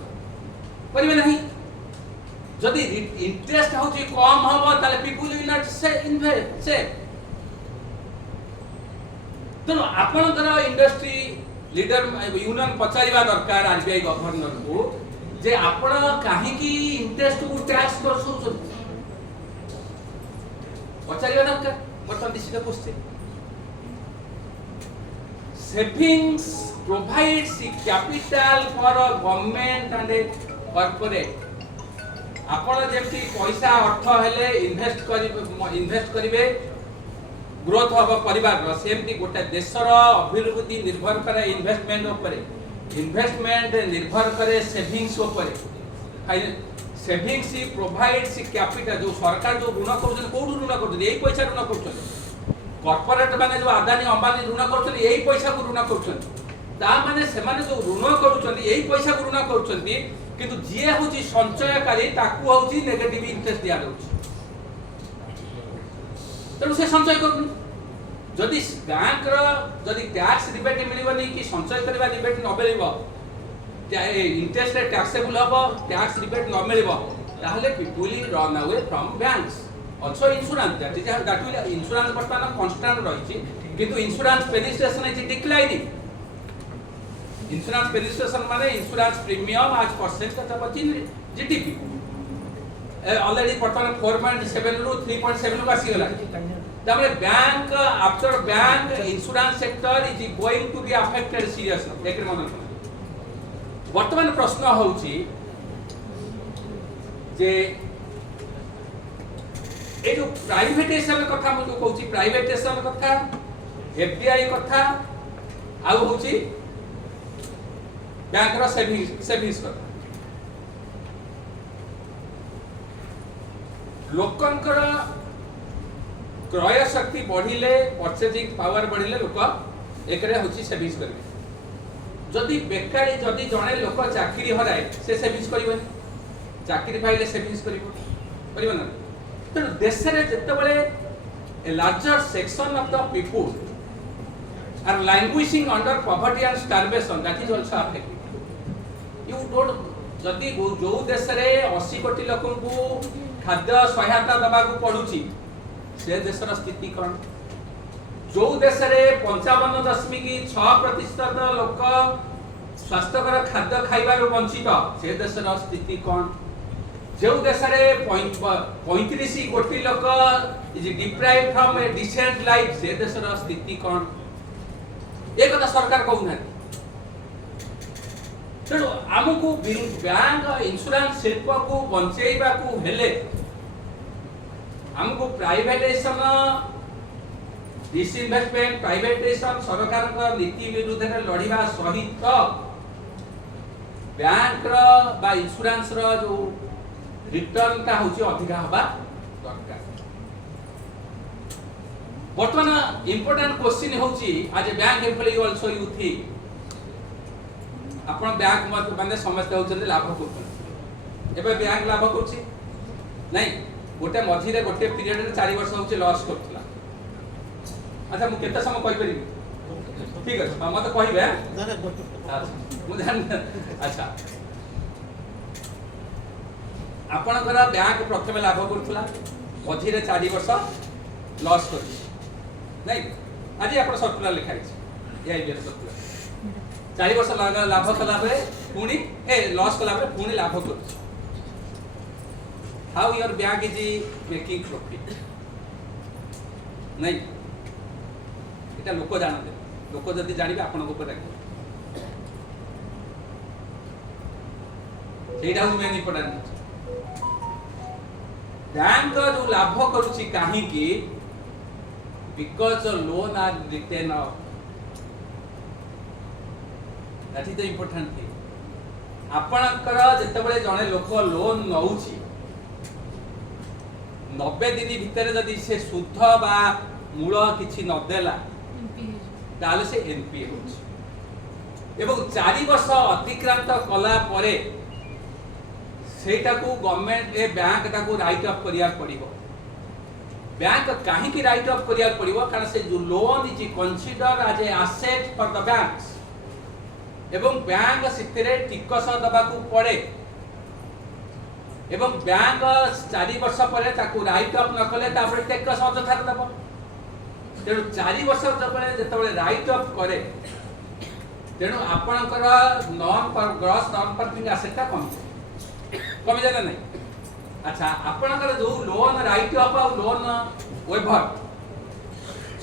परिबे नहीं जदि इंटरेस्ट होची कम होबो ताले पीपल विल नॉट से इन्वेस्ट से तो आपनकर इंडस्ट्री लीडर यूनियन पचारिबा दरकार आरबीआई गवर्नर को जे आपण काहे की इंटरेस्ट को टैक्स करसु पचारिबा दरकार बर्तन this the question savings provides capital for a government and a corporate आपण जेमती पैसा अर्थ हेले इन्वेस्ट करिवे ग्रोथ हम परिवार सेमती गोटे देशर अभिवृद्धि निर्भर करे इन्वेस्टमेंट ऊपर इन्वेस्टमेंट निर्भर करे सेविंग्स ऊपर सेविंग्स प्रोवाइड्स कैपिटल जो सरकार जो ऋण कर कौटू ऋण कर यही पैसा ऋण कर कॉर्पोरेट माने जो अदानी अंबानी ऋण कर यही पैसा को ऋण कर माने जो ऋण कर यही पैसा को ऋण कर किंतु जी हूँ संचयकारी ताकू हूँ नेगेटिव इंटरेस्ट दिया तेणु से संचय करूनी जदि बैंक जदि टैक्स रिबेट मिलबनी कि संचय करबा रिबेट न मिलबो इंटरेस्ट टैक्सेबल हबो टैक्स रिबेट न मिलबो ताहले people run away from banks also insurance that will insurance वर्तमान कांस्टेंट रही किंतु insurance penetration is declining insurance penetration माने इंश्योरेंस प्रीमियम आज परसेंटेज ऑफ जीडीपी ऑलरेडी वर्तमान 4.7 रु 3.7 को आसी गला तबरे bank after bank insurance sector is going to be affected seriously एक मन वर्तमान प्रश्न होउची जे ए जो प्राइवेटाइजेशन कथा मु कहूची प्राइवेटाइजेशन कथा एफडीआई कथा आ होउची बैंक रो सेविंग्स कथा लोकंकर क्रय शक्ति बढ़िले परचेजिंग पावर बढ़िले लोक एकरे होची सेविंग्स करबे जदि बेकारी जदि जणे लोक चाकरी हराए से सेविंग्स करबनी चाकरी पाइले सेविंग्स करबो ना तो देश रे जत्ते बळे a larger section of the people are languishing under poverty and starvation that is also affected you don't जदि जो देश रे 80 कोटी लोक को खाद्य सहायता दबा को पड़ुची से देशर स्थिति कौन जो देश में 55.6% लोक स्वास्थ्यकर खाद्य खाइबार वंचित से देशर स्थिति कौन जो देश में 35 कोटी लोक is deprived from a decent life से देशर स्थिति कौन ये कथा सरकार कहूना तेणु आमको बैंक इंश्योरेंस शिल्प को बंचेबा को हेले हमको प्राइवेटाइजेशन डिसइन्वेस्टमेंट प्राइवेटाइजेशन सरकार का नीति विरुद्ध में लड़िबा सहित बैंक रो बा इंश्योरेंस रो जो रिटर्न ता होची अधिका हबा दरकार वर्तमान इंपोर्टेंट क्वेश्चन होची आज bank employ also you think आपण बैंक माने समस्त होचन लाभ करछन एबे बैंक लाभ करछि नहीं गोटे मझी रे गोटे पीरियड रे 4 वर्ष होची लॉस करथला अच्छा मु केते समय कहि परिबी ठीक अछि मते कहिबे अच्छा मु जान अच्छा आपनकर बैंक प्रथमे लाभ करथला मझी रे 4 वर्ष लॉस करथि नहीं आज आपण सर्कुलर लिखा छै एआई बे सर्कुलर 4 वर्ष लाभ कला बे पुनी ए लॉस कला बे पुनी लाभ करथि how your bank is making profit नहीं एटा लोक जानते लोक जदि जानिबे आपन को ऊपर सेटा हु मेन इंपोर्टेंट बैंक जो लाभ करूची काहे कि because loan are written that is the important thing आपनकर जते बेले जणे लोक लोन नउची 90 दिन भितर जदि से शुद्ध बा मूल किछि न देला ताले से एनपीए होछि एवं 4 वर्ष अतिक्रांत कला परे सेटा को गवर्नमेंट ए बैंक ता को राइट ऑफ करिया पड़िबो बैंक काहे कि राइट ऑफ करिया पड़िबो कारण से जो loan is consider as a asset for the banks एवं बैंक सितरे टिकस दबा को पड़े एवं बैंक 4 वर्ष पर राइट ऑफ न कले टेक्स अजथा देव तेणु 4 वर्ष जो राइट ऑफ करे तेणु आपणकर ग्रॉस नॉन परफॉर्मिंग एसेट कमी जाए ना अच्छा आपणकर जो लोन राइट ऑफ आ लोन वेवर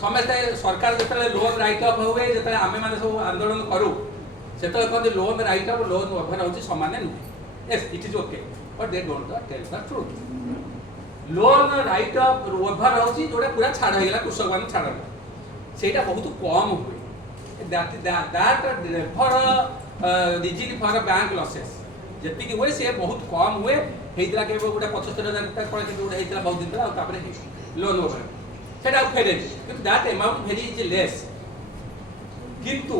समस्त सरकार जो लोन राइट ऑफ हुए जो आम मैंने सब आंदोलन करूँ से कहते loan write off loan waiver हूँ सामान्य नुहे yes it is okay but they don't tell the truth. Loan write of over होची जोडे पूरा छाड़ हो गेला कृषक मान छाड़ सेटा बहुत कम हुए that never reason for bank losses जति कि हुए से बहुत कम हुए हेइतला के गोटे 75,000 रुपया पड़े कि गोटे हेइतला बहुत दिन तला तापर लोन ओवर सेटा फेरे किंतु that amount very is less किंतु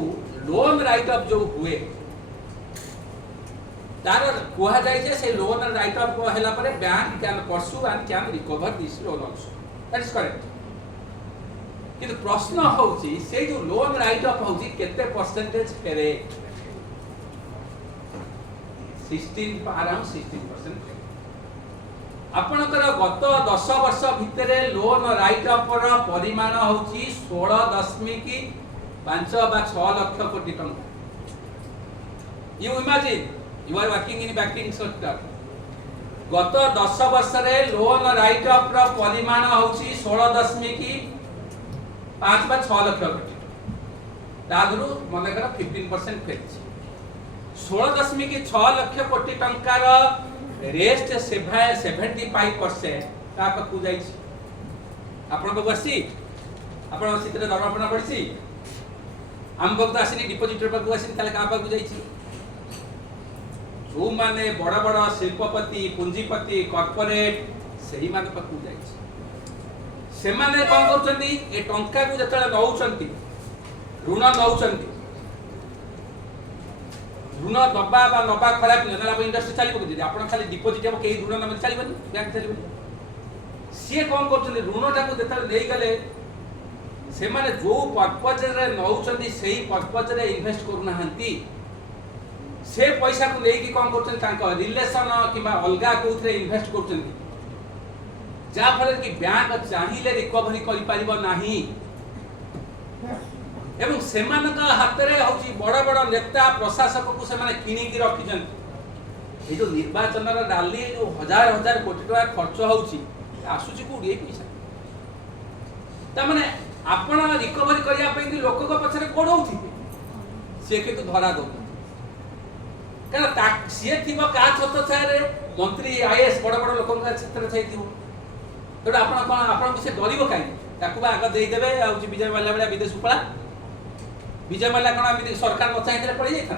लोन राइट ऑफ जो हुए तार कहा जाए जे से लोन राइट ऑफ हैला परे bank can pursue and can recover this loan also that is correct किंतु प्रश्न होची से जो लोन राइट ऑफ होची केते परसेंटेज फेरे 16 अराउंड 16% आपनकर गत 10 वर्ष भितरे लोन राइट ऑफ रो परिमाण होची 16.5 बा 6 लाख कोटी टंका you imagine You are working in banking sector. गत 10 वर्ष रे लोन राइट ऑफ रो परिमाण होची 16.5 बा 6 लाख कोटी तादरु मने कर 15% फेरछि 16.6 लाख कोटी टंका रो रेस्ट 75% ता पकु जाइछि आपण को बसी आपण सितरे दरमापना पड़छि हम बक्त आसिनी डिपॉजिटर पकु आसिनी ताले का पकु जाइछि जो माने बड़ा बड़ा शिल्पपति पूंजीपति कॉर्पोरेट सही माने पकु जाइछि से माने कोन करछन्ती ए टंका को जतले नउछन्ती ऋण नउछन्ती ऋण दबा बा नबा खराब नेला इंडस्ट्री चलिबो कि आपण खाली डिपॉजिट हम केही ऋण न चलिबनी बैंक चलिबनी से कोन करछन्ती ऋणटा को जतले देई गले से माने जो पर्पज रे नउछन्ती सही पर्पज रे इन्वेस्ट करू नाहंती से पैसा को लेकी कौन करछन तांको रिलेशन किबा अलगा कोथरे इन्वेस्ट करछन जा फल कि बैंक चाहिले रिकवरी करि परिबो नाही एवं सेमानक हाथ रे होची बड़ बड़ नेता प्रशासक को से माने किनी की रखिजन ए जो निर्वाचन रा रैली जो हजार हजार कोटी टका खर्च होची आसुची को ए पैसा त माने आपण रिकवरी करिया पे लोक को पछरे कोडौथि से के तो धरा दो कारण सी थी का छत छाया मंत्री आईएएस बड़ बड़ लोक क्षेत्र छाई तो आप से डर कहीं आग देदेवे विजय माल्या भाया विदेश पड़ा विजय माल्या कौन सरकार न चाहिए पड़ जाता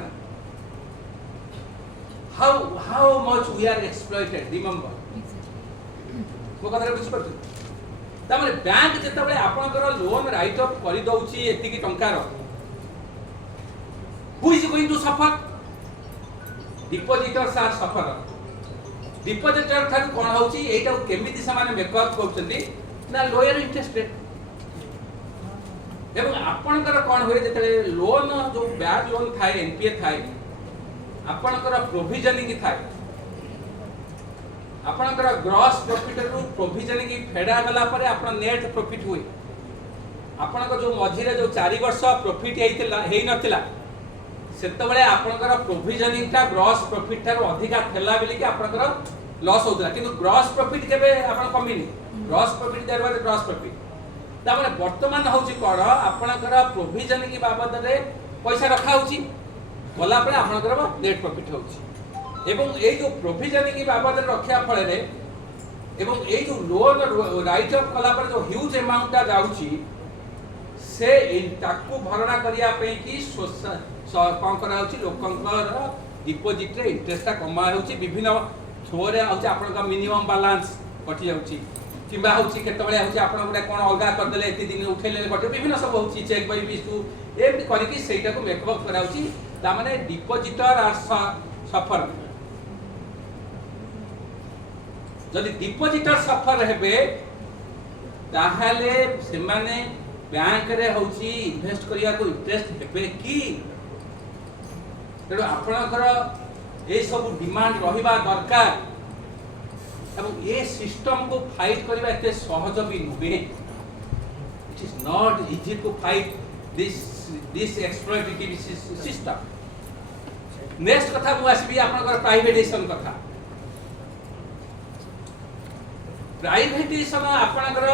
how much we are exploited remember मो कथा बुझिपार तामरे बैंक जेतबे आपनकर लोन राइट ऑफ करि दउची एतिकी टंकार who is going to suffer depositors are suffer depositor थार कोन होची एटा केमिति समान मेकअप करछन्ती ना लोअर इंटरेस्ट रेट एवं आपनकर कोन होय जेतले लोन जो बैड लोन थाए एनपीए थाए आपनकर प्रोविजनिंग थाए आपनकर ग्रॉस प्रॉफिट रु प्रोविजनिंग फेडा गला परे आपन नेट प्रॉफिट हुए आपनकर जो मझिरे जो 4 वर्ष प्रॉफिट हेई नथिला सेतबेले आपनकर प्रोविजनिंग ता ग्रॉस प्रॉफिट थार अधिका थेला बिली कि आपनकर लॉस होतला किंतु ग्रॉस प्रॉफिट केबे आपन कमिनी ग्रॉस प्रॉफिट देर बाद ग्रॉस प्रॉफिट तामने वर्तमान होची कोन आपनकर प्रोविजनिंग बाबद रे पैसा रखा होची गला परे आपनकर नेट प्रॉफिट होची एवं ए जो प्रोविजनिंग बाबद रे रखिया फळे रे एवं ए जो लोन राइट ऑफ कला पर जो ह्यूज अमाउंट ता जाउची से ताकू भरणा करिया पे कि कौन करा लोकंकर डिपोजिट रे इंटरेस्ट कमा होची विभिन्न थ्रो रे होची आपन मिनिमम बैलेंस कटि जाउची किबा होची केतबेले होची आपन गुडे कोन अलगा कर देले एति दिन उठेले कटि विभिन्न सब होची चेक बाय बिसु एमति करि कि सेटा को मेकअप करा होची ता माने डिपोजिटर आर सफर जदि डिपोजिटर सफर हेबे ताहाले से माने बैंक रे होची इन्वेस्ट करिया को इंटरेस्ट हेबे की तेणु आपणकर ये सब डिमांड रहिबा दरकार एवं ये सिस्टम को फाइट करबा एते सहज भी नुहे it is not easy to fight this exploitative system next कथा मु आसीबी आपणकर प्राइवेटाइजेशन कथा प्राइवेटाइजेशन आपणकर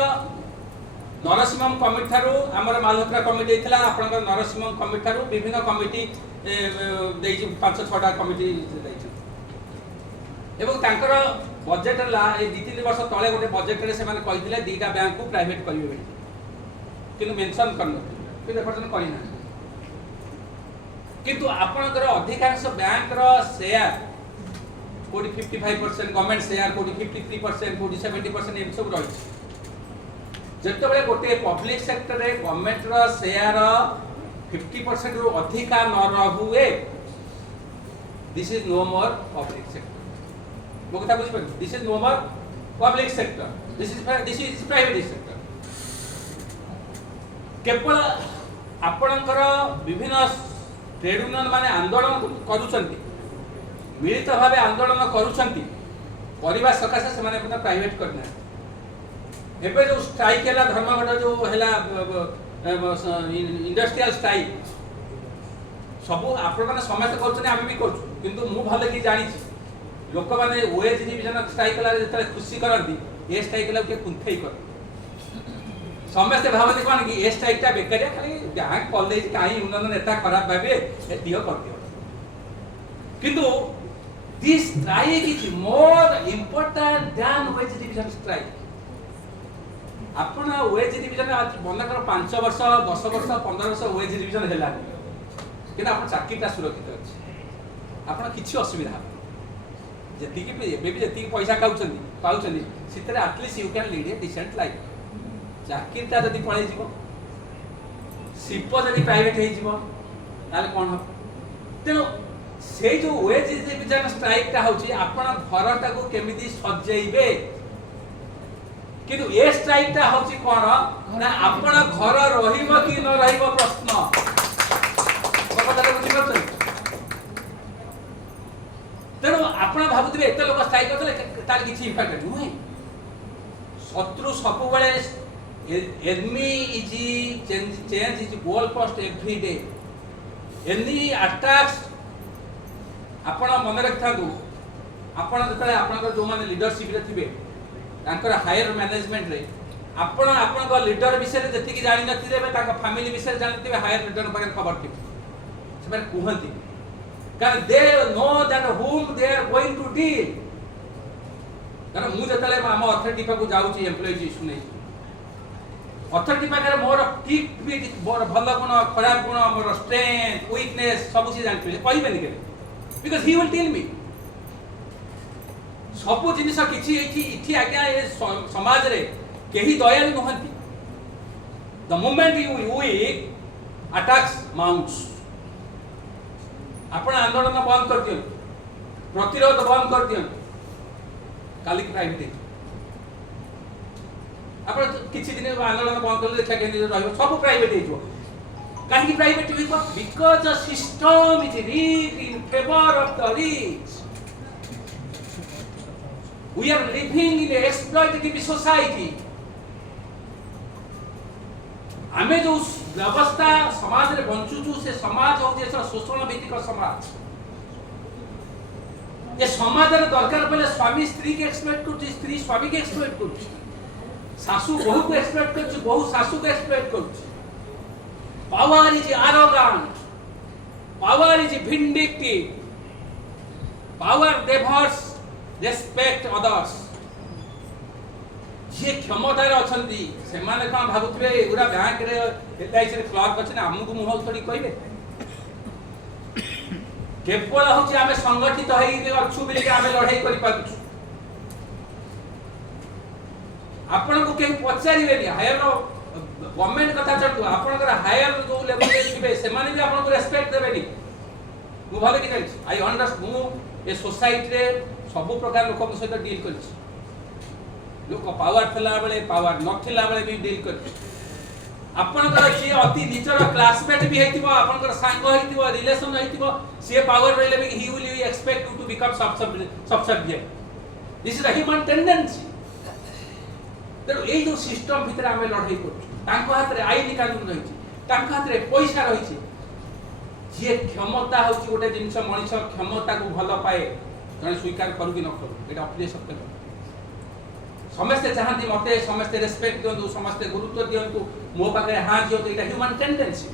नरसिंहम कमिटी थारू हमर मालहोत्रा कमिटी देथिला आपणकर नरसिंहम कमिटी थारू विभिन्न कमिटी देइछि 5-6टा कमिटी देइछि एवं तांकर बजेट ला ए 2-3 वर्ष तले गोटे बजेट रे से माने कहिथिले दीटा बैंक को प्राइवेट करिवे बेली किंतु मेंशन करन कि देखर्तन करि ना किंतु आपनकर अधिकांश बैंक रो शेयर कोडी 55% गवर्नमेंट शेयर कोडी 53% कोडी 70% एम सब रही जते बेले गोटे पब्लिक सेक्टर रे गवर्नमेंट रो शेयर 50% रो अधिका न रहुए this is no more public sector मो कथा बुझि पर this is no more public sector this is private sector केवल आपणकर विभिन्न ट्रेड यूनियन माने आंदोलन करूछंती मिलित भाव आंदोलन करूछंती परिवार सकाशे से माने प्राइवेट करना एबे जो स्ट्राइक हैला धर्मघट जो हैला इंडस्ट्रियल स्ट्राइक सब आपण माने समस्त करछने आमे भी करछु किंतु मु भले की जानि छी लोक माने ओएज डिवीजन स्ट्राइक ला जतले खुशी करंती ए स्ट्राइक ला के कुंथई कर समस्त भावते कोन कि ए स्ट्राइक ता बेकारिया खाली बैंक कॉलेज काई उन्नत नेता खराब भाबे ए दियो कर दियो किंतु this strike is more important than wage revision strike आपण ओएज डिवीजन बंद कर 5 वर्ष 10 वर्ष 15 वर्ष ओएज डिवीजन हैला किंतु आपण चाकरीटा सुरक्षित अछि आपण किछि असुविधा जति कि एबे भी जति पैसा पाउछंती सितरे at least you can lead a decent life चाकरीटा जति पळै जीवो शिल्प जति प्राइवेट हे जीवो ताले कोन हो तेनो से जो ओएज डिवीजन स्ट्राइक ता होची आपण घरटा को केमिति सजेइबे किंतु ए स्ट्राइक ता होची कोन ना आपण घर रहिबो कि न रहिबो प्रश्न कथाटा बुझि परछन तेनो आपण भाबुथिबे एते लोक स्ट्राइक करथले तार किछि इम्पैक्ट नुहे शत्रु सब बेले enemy is change is goal post every day enemy attacks आपण मन रखथागु आपण जतले आपनकर जो माने लीडरशिप रे थिबे तांकर हायर मैनेजमेंट रे आपण आपनकर लीडर विषय रे जति कि जानि नथिबे तांका फैमिली विषय रे जानथिबे हायर लीडर पर खबर थिबे से कहंती कारण they know that whom they are going to deal कारण मु जतले हम अथॉरिटी पाकु जाउची एम्प्लॉयज इशू नै अथॉरिटी पाकर मोर टिक भी मोर भल गुण खराब गुण मोर स्ट्रेंथ वीकनेस सब से जानथिबे कहिबेनी के because he will tell me सब जिनिस किछि इथि आज्ञा ए समाज रे केही दयालु नहंती the moment you weak attacks mounts आपण आंदोलन बंद कर दियो प्रतिरोध बंद कर दियो काली प्राइवेट आपण किछि दिन आंदोलन बंद करले देखा केndi रहइबो सब प्राइवेट हेजो काहे प्राइवेट हेबो because the system is rigged in favor of the rich we are living in a exploitative society आमे जो व्यवस्था समाज रे बंचुचु से समाज हो जे शोषण भित्तिक समाज ये समाज रे दरकार पले स्वामी स्त्री के एक्सप्लॉइट करछि स्त्री स्वामी के एक्सप्लॉइट करछि सासू बहु को एक्सप्लॉइट करछि बहु सासू को एक्सप्लॉइट करछि power is arrogant power is vindictive power devours respect others जे क्षमता रे अछंती से माने कोन भाबुथबे एगुरा बैंक रे एलआईसी रे क्लर्क अछि ना हमकु मुह थोड़ी कहबे केवल होछि आमे संगठित होई के अछु बिल के आमे लड़ाई करि पाछु आपण को के पचारिबेनी हायर गवर्नमेंट कथा चलतु आपनकर हायर जो लेवल रे थिबे से माने भी आपन को रेस्पेक्ट देबेनी मु भले कि जानि आई अंडरस्टैंड मु ए सोसाइटी रे सब प्रकार लोक के सहित डील करछि लोक पावर थिला बेले पावर नथिला बेले भी डील करछि आपनकर जे अति निचर क्लासमेट भी हेतिबो आपनकर सांग हेतिबो रिलेशन हेतिबो से पावर रहले भी he will expect you to become subject this is a human tendency तेरो ए जो सिस्टम भितर आमे लड़ाई करछु तांको हाथ रे आईन कानून रहिछि तांको हाथ रे पैसा रहिछि जे क्षमता होछि गोटे जिंस मनिष क्षमता को भलो पाए जने स्वीकार करू कि न करू एटा अप्रिय सत्य समस्त चाहती मते समस्त रेस्पेक्ट दियंतु समस्त गुरुत्व दियंतु मो पाखे हां दियंतु एटा ह्यूमन टेंडेंसी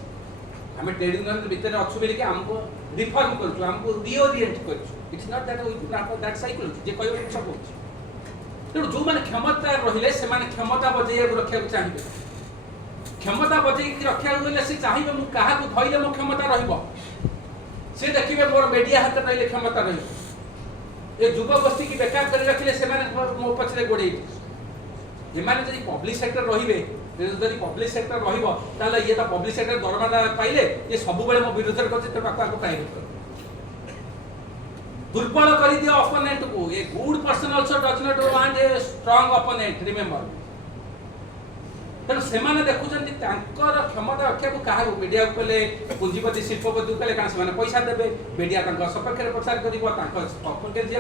हमें ट्रेड यूनियन भीतर अछु बेली कि हमको रिफॉर्म करछु हमको रिओरिएंट करछु it's not that we that psychology जे कयो सब होछि तेणु जो माने क्षमता रहिले से माने क्षमता बजैया रखा चाहिए क्षमता बजै रखा गले से चाहिए मु कहा को धइले मो क्षमता रहइबो से देखिबे मोर मीडिया हाथ रहले क्षमता रहइबो ए युवा गोष्ठी की बेकार कर रखिले से माने मो पछरे गोडे जे माने जदी पब्लिक सेक्टर रहिबे जदी पब्लिक सेक्टर रहिबो ताले ये तो पब्लिक सेक्टर दरमादा पाइले ये सब बेले मो विरोध करछि त पाको प्राइवेट कर दुर्बल कर दिया ओपोनेंट को a good person also does not want a strong opponent remember तेणु से देखुं तांकर क्षमता रक्षा को क्या मीडिया कले पुंजीपति शिल्पपति कले कारण से पैसा देवे मीडिया सपक्ष प्रचार कर जी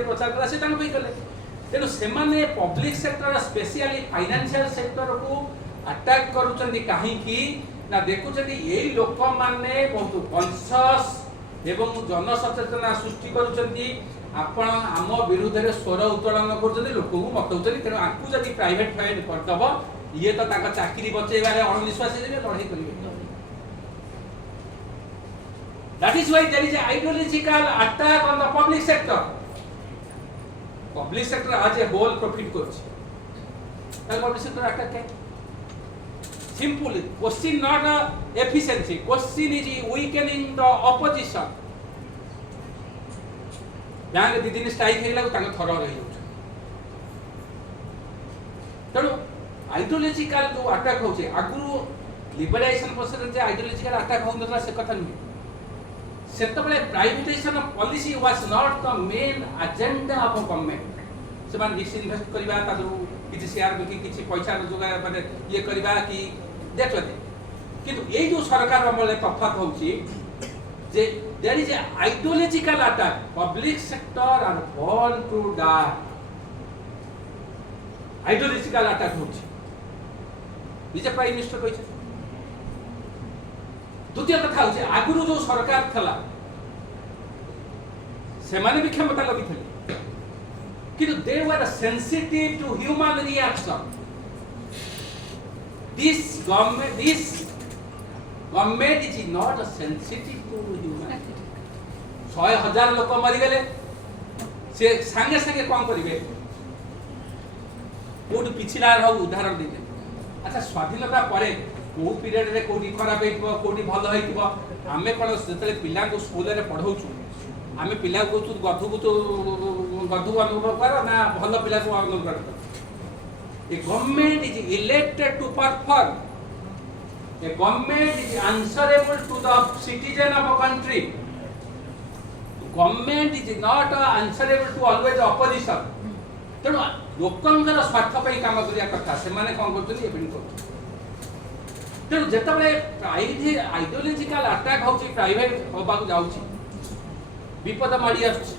प्रचार कला से कले तेणु से public sector specially financial sector को अटैक कहीं देखुं यही लोक मैंने बहुत कॉन्शियस एवं जनसचेतना सृष्टि करुँच आम विरुद्ध में स्वर उत्तोलन कर लोक को मतौन तेणु आपको जब प्राइवेट फाइल करदब ये तो चाकरी बचेबारे अणविश्वासी लड़ाई करेंगे that is why there is a ideological attack on the public sector आज ए होल प्रॉफिट करछि ताल पब्लिक सेक्टर अटैक है simple question not efficiency question is weakening the opposition bank दी दिन स्ट्राइक हेला थर रही तेणु आइडियोलॉजिकल जो अटैक होचे आगुरु लिबरलाइजेशन प्रोसेस जे आइडियोलॉजिकल अटैक होनला से कथा नहीं सेतबले privatization policy was not the main agenda of government से मान डिसइन्वेस्ट करबा तादु किछि शेयर बिकी किछि पैसा जोगा माने ये करबा कि देखलते किंतु ए जो सरकार अमले तफात होची जे there is a ideological attack public sector are born to die ideological attack होची विजय प्राइम मिनिस्टर कही द्वितीय कथा होचे आगुरु जो सरकार थला से माने भी क्षमता लगी थले किंतु they were sensitive to human reaction this government is not sensitive to human 100,000 लोक मरि गेले से संगे संगे कौन करिवे कोड पिछला रह उदाहरण दे अच्छा स्वाधीनता पर को पीरियड रे कोडी खराब हेतिबो कोडी भलो हेतिबो आमे कोन सेतले पिला को स्कूल रे पढौछु आमे पिला को गधु को तो गधु अनुभव कर ना भलो पिला को अनुभव कर a government is elected to perform a government is answerable to the citizen of a country government is not answerable to always opposition तेणु लोकंकर स्वार्थ पे काम करिया कथा से माने कोन करतनी एबिन कर तेणु जेतबे प्राइवेट आइडियोलॉजिकल अटैक होची प्राइवेट होबा को जाउची विपद माडी आछी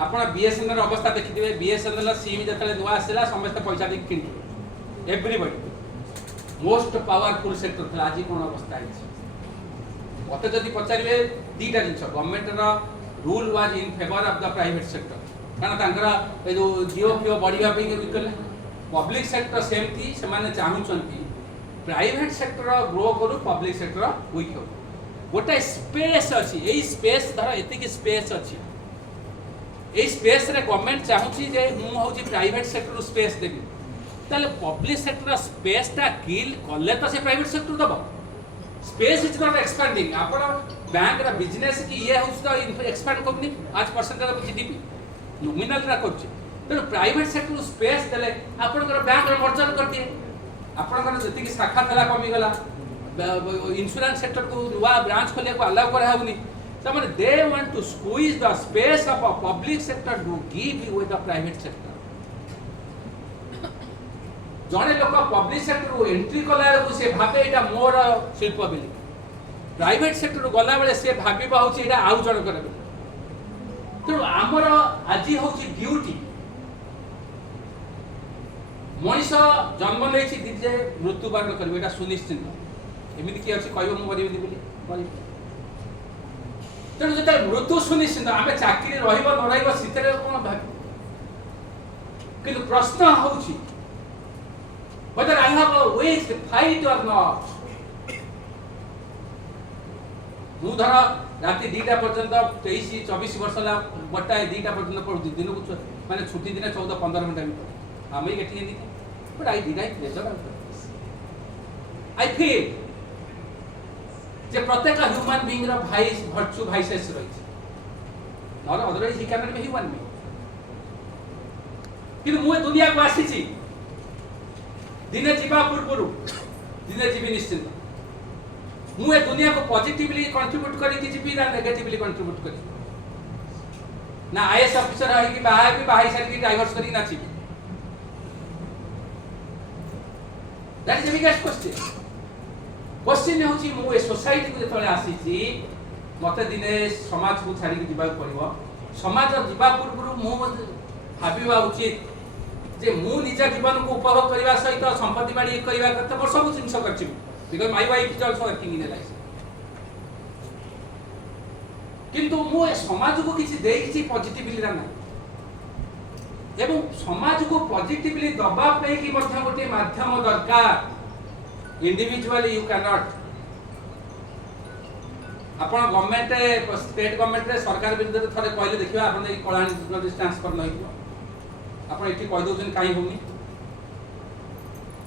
आपण बीएसएनएल अवस्था देखिथिबे बीएसएनएल सिम जतले दुआ आसेला समस्त पैसा दे किन एवरीबॉडी मोस्ट पावरफुल सेक्टर थला आज कोन अवस्था है मते जदी पचारिबे दीटा जिंस गवर्नमेंट रा rule was in favour of the private sector कारण तांकर ए जो जियो पियो बढ़िया पे कले पब्लिक सेक्टर सेमती से माने चाहुचंती प्राइवेट सेक्टर ग्रो करू पब्लिक सेक्टर वीक हो गोटे स्पेस अछि एई स्पेस धर एति की स्पेस अछि एई स्पेस रे गवर्नमेंट चाहुची जे मु होची प्राइवेट सेक्टर स्पेस देबी ताले पब्लिक सेक्टर स्पेस ता किल कले तो से प्राइवेट सेक्टर दबो स्पेस इज नॉट एक्सपेंडिंग आपण बैंक रा बिजनेस की ये होची तो एक्सपेंड करनी आज परसेंटेज ऑफ जीडीपी नॉमिनल रा करछि तेणु प्राइवेट सेक्टर स्पेस देले आपनकर बैंक रे मर्जर कर दिए आपनकर जति की शाखा थला कमी गला इंश्योरेंस सेक्टर को नुवा ब्रांच खोले को अलाउ करा होनी त माने they want to squeeze the space of a public sector to give you with the private sector जने लोक पब्लिक सेक्टर को एंट्री कला को से भाबे एटा मोर शिल्प बिली प्राइवेट सेक्टर गला बेले से भाबिबा होची एटा आउ जण करे तेणु आमर आज हूँ ड्यूटी मनीष जन्म नहीं दिजे मृत्युवरण कर सुनिश्चित एमती किए अच्छे कह मरबी बोली तेणु जो मृत्यु सुनिश्चित आम चाकरी रहा कौन भाव कि प्रश्न हूँ whether I have a way to fight or not मु धर राति 2टा पर्यंत 23-24 वर्ष ला गोटाए 2टा पर्यंत पढ़ुची दिन को माने छुट्टी दिन 14-15 घंटा भी आम ये नहीं but I did I pleasure I feel जे प्रत्येक ह्यूमन बीइंग रो भाइस वर्चू भाइसेस रही not otherwise he can not be human being कि मु दुनिया को आसी छी दिने जीवा पूर्व दिने जीवी निश्चित मु ए दुनिया को पॉजिटिवली कंट्रीब्यूट करी कि जीवी ना नेगेटिवली कंट्रीब्यूट करी ना आईएएस ऑफिसर है कि बाहर साइड की डाइवर्स करी ना छी that is the biggest question होची मु ए सोसाइटी को जेतले आसी छी मते दिने समाज को छाड़ी के जीवा पड़िबो समाज जीवा पूर्व मु भाबिबा उचित जे मु निज जीवन को उपभोग करबा सहित संपत्ति बाड़ी करबा कते मोर सब जिंस करछि because my wife is also working in a life किंतु मु ए समाज को किछि देछि पॉजिटिवली ना एवं समाज को पॉजिटिवली दबा पे कि मध्य गोटे माध्यम दरकार इंडिविजुअली यू कैन नॉट आपण गवर्नमेंट स्टेट गवर्नमेंट रे सरकार विरुद्ध थरे कहले देखिबा आपण ए कलानी ट्रांसफर नै आपण एठी कहि दोछन काई होनी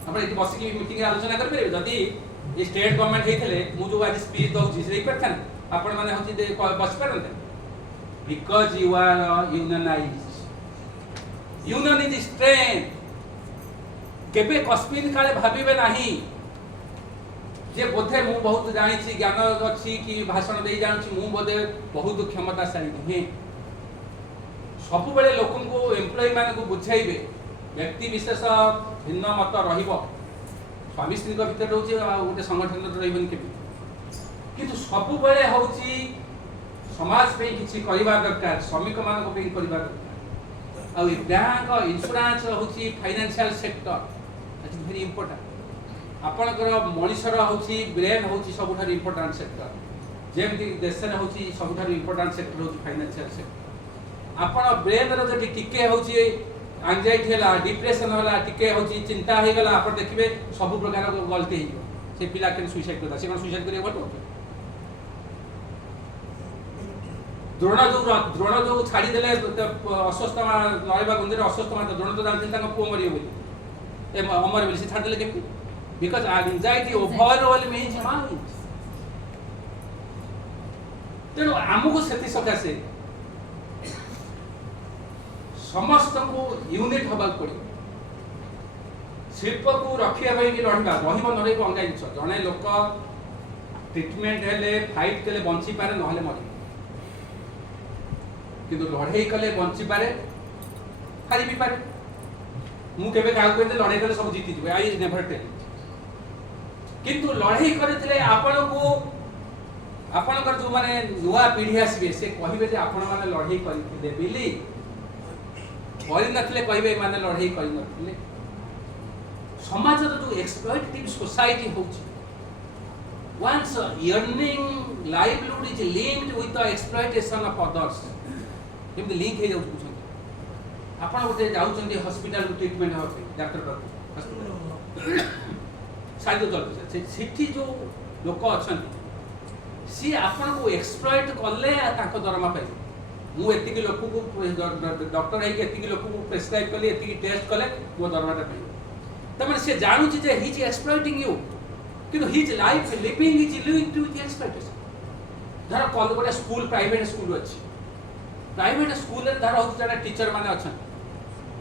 आपण एठी बसिकी मीटिंग आलोचना कर परबे जदी ये स्टेट गवर्नमेंट हेतले मु जो आज स्पीच दउछि से परथन आपण माने होछि दे बस परंते because you are unionized union is strength केबे कस्मिन काले भाबिबे नाही जे बोधे मु बहुत जानि छी ज्ञान अछि कि भाषण दे जानि छी मु बोधे बहुत क्षमताशाली नहीं सब बेले लोकन को एम्प्लॉय मान को बुझाइबे व्यक्ति विशेष भिन्न मत रहिबो स्वामी स्त्री को भीतर रहउछि गोटे संगठन रहिबन के किंतु सब बेले होउछि समाज पे किछि करिबा दरकार श्रमिक मान को पे करिबा दरकार आ बैंक इंश्योरेंस होउछि financial sector that is very important आपनकर मनुष्यर होउछि ब्रेन होउछि सबठार इंपोर्टेंट सेक्टर जेमति देश रे होउछि सबठार इंपोर्टेंट सेक्टर होउछि फाइनेंशियल सेक्टर आपण ब्रेन रो जति टिके होउछि एंजाइटी हला डिप्रेशन हला टिके होची चिंता हे गला आपण देखिबे सब प्रकार को गलती हे से पिला के सुसाइड करता से सुसाइड करे बतो द्रोण जो छाड़ी देले अस्वस्थ नरेबा गुंदे अस्वस्थ मान द्रोण तो जानते ताको पो मरियो बोली ए अमर बोली से छाड़ देले केमि because anxiety overall means mind तेनो हमको सेति सकासे समस्त को यूनिट हबा पड़ी शिल्प को रखिया भाई कि लड़वा रहिबो न रहिबो अंगा जिंस जने लोक ट्रीटमेंट हेले फाइट केले बंची पारे नहले मरि किंतु लड़ाई कले बंची पारे हारि भी पारे मु केबे काल कहते लड़ाई कले सब जीति जबे आई नेवर टेल किंतु लड़ाई करथिले आपण को आपणकर जो माने नुआ पीढ़ी आसीबे से कहिबे जे आपण माने लड़ाई करथिले बिली करि नथिले कहिबे माने लड़ाई करि नथिले समाज जो एक्सप्लॉइटेटिव सोसाइटी होची once earning livelihood is linked with the exploitation of others जेमति लिंक हे जाउ बुझन आपण गोटे जाउचंदी हॉस्पिटल ट्रीटमेंट होते डॉक्टर पास हॉस्पिटल साइड चलते सेठी जो लोक अछंती सी आपण को एक्सप्लॉइट करले ताको दरमा पाइ मु एतिकी लोक को डॉक्टर है कि एतिकी लोक को प्रेस्क्राइब करले एतिकी टेस्ट करले वो दरमाटा पाइ त माने से जानु छी जे ही इज एक्सप्लॉइटिंग यू किंतु his life living is living to the exploitation धर कॉल गोटे स्कूल प्राइवेट स्कूल अछि प्राइवेट स्कूल रे धर होत जने टीचर माने अछन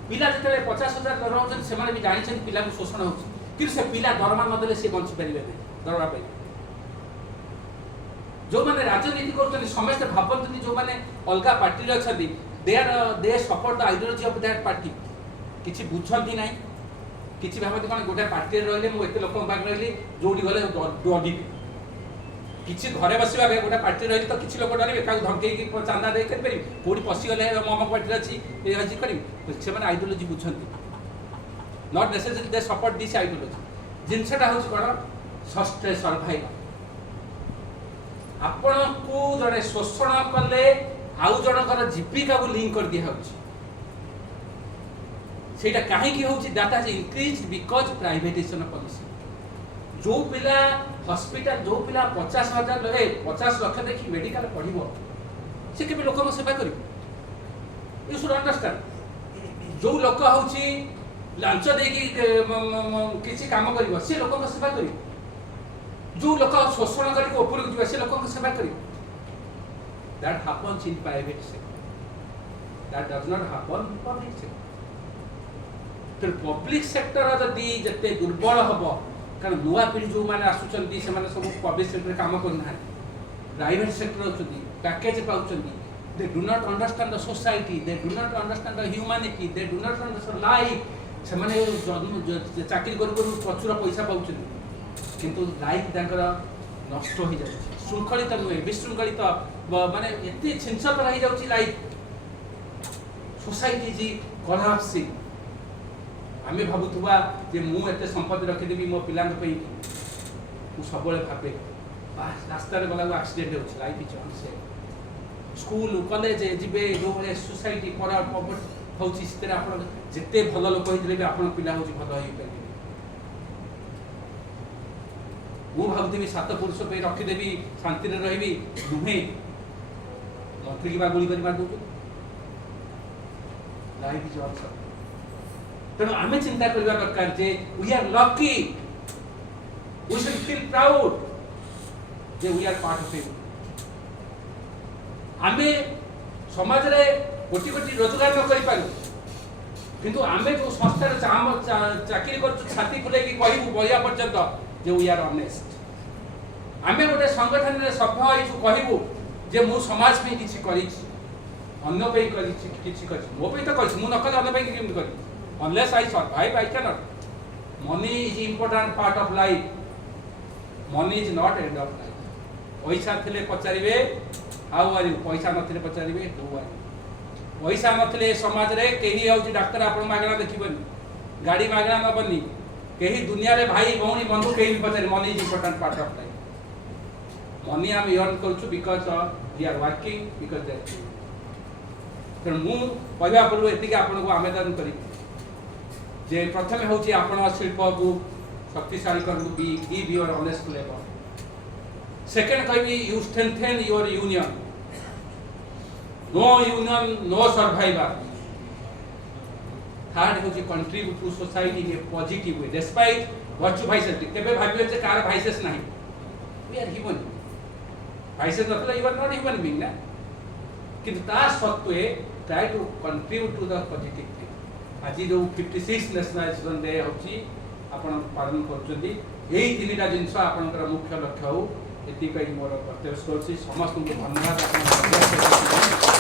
पिला जतले 50,000 दरमा होछन से माने भी जानि छन पिला को शोषण होछ कि से पिला दरमा न देले से बंची परिबे दरमा पाइ जो माने राजनीति करछन समस्त भाबंतनी जो माने अलगा पार्टी रे अछथि they support the ideology of that party किछि बुझंती नाही किछि भाबती कोन गोटे पार्टी रे रहले मु एते लोक बाग रहली जोडी गले डडी किछि घरे बसिबा बे गोटे पार्टी रहली तो किछि लोक डरिबे का धमकेई कि चांदा दे कर परि कोडी पसी गले मम पार्टी रे अछि ए हजी करी से माने आइडियोलॉजी बुझंती not necessary they support this ideology जिनसटा होछ कोन सस्टे सर्वाइवल आपण को जने शोषण कले आउ जनकर जीविका को लिंक कर दिया होछ सेटा काहे की होछ that has increased because privatization policy जो पिला हॉस्पिटल जो पिला 50,000 50 लाख देखी मेडिकल पढ़िबो से केबे लोक सेवा करिबो यू शुड अंडरस्टैंड जो लोक होची लांच देकी किसी काम करिबो से लोक सेवा करिबो जो लोक शोषण करी ऊपर जीवा से लोक सेवा करिबो that happens in private sector that does not happen in public sector तो पब्लिक सेक्टर जदि जते दुर्बल हबो कारण नुआ पीढ़ी जो माने आसुचंती से माने सब पब्लिक सेक्टर काम करना प्राइवेट सेक्टर होचंती पैकेज पाउचंती they do not understand the society they do not understand the humanity they do not understand life से माने चाकरी कर प्रचुर पैसा पाउचंती किंतु लाइफ तांकर नष्ट हो जाय शृंखलित नुए विशृंखलित माने एते छिंछत रही जाउची लाइफ सोसाइटी जी कोलैप्सिंग आमे भाबुथुबा जे मु एते संपत्ति रखिदेबी मो पिलांग पई मु सबले भाबे रास्ता रे गला एक्सीडेंट होछ life is unsafe school college जिबे जो बले सोसाइटी परा पॉवर्टी होची सिते आपण जते भलो लोक होइतले भी आपण पिला होची भलो होई पाइबे मु भाबुथबी सात पुरुष पे रखिदेबी शांति रे रहिबी नुहे मंत्री की बा गोली करी मार दउ लाइफ इज अनसेफ तेणु आमे चिंता करबा दरकार जे we are lucky we should feel proud जे we are part of it आमे समाज रे कोटी कोटी रोजगार न करि पारु किंतु आमे जो संस्था रे चाकरी कर छाती फुले की कहबू बया पर्यंत जे वी आर ऑनेस्ट आमे गोटे संगठन रे सभ्य होई जो कहबू जे मु समाज पे किछि करि अन्य पे करि किछि करि मो पे तो करि मु न कले अन्य पे किछि करि unless I survive I cannot money is important part of life money is not end of life पैसा थिले पचारिबे how are you पैसा नथिले पचारिबे who are you पैसा नथिले समाज रे केही होची डॉक्टर आपण मागणा देखिबनी गाड़ी मागणा न बनी केही दुनिया रे भाई भौणी बंधु केही पचारि money is important part of life money am earn करछु because we are working because that तर मु पहिला पूर्व एतिके आपण को आवेदन करी जे प्रथमे होची आपण शिल्प को शक्तिशाली करनु be give your honest labour second कहबी you strengthen your union no survival third होची contribute to society in a positive way despite virtue vices केबे भाबियो जे कार वाइसेस नाही वी आर ह्यूमन वाइसेस नथले you are not human being ना किंतु ता सत्वे try to contribute to the positive आज जो 56 नेशनलाइजेशन डे होची आपण पालन करछथि एही तीनटा जिंस आपनकर मुख्य लक्ष्य हो एति कई मोर प्रत्यक्ष करछि समस्त को धन्यवाद आपण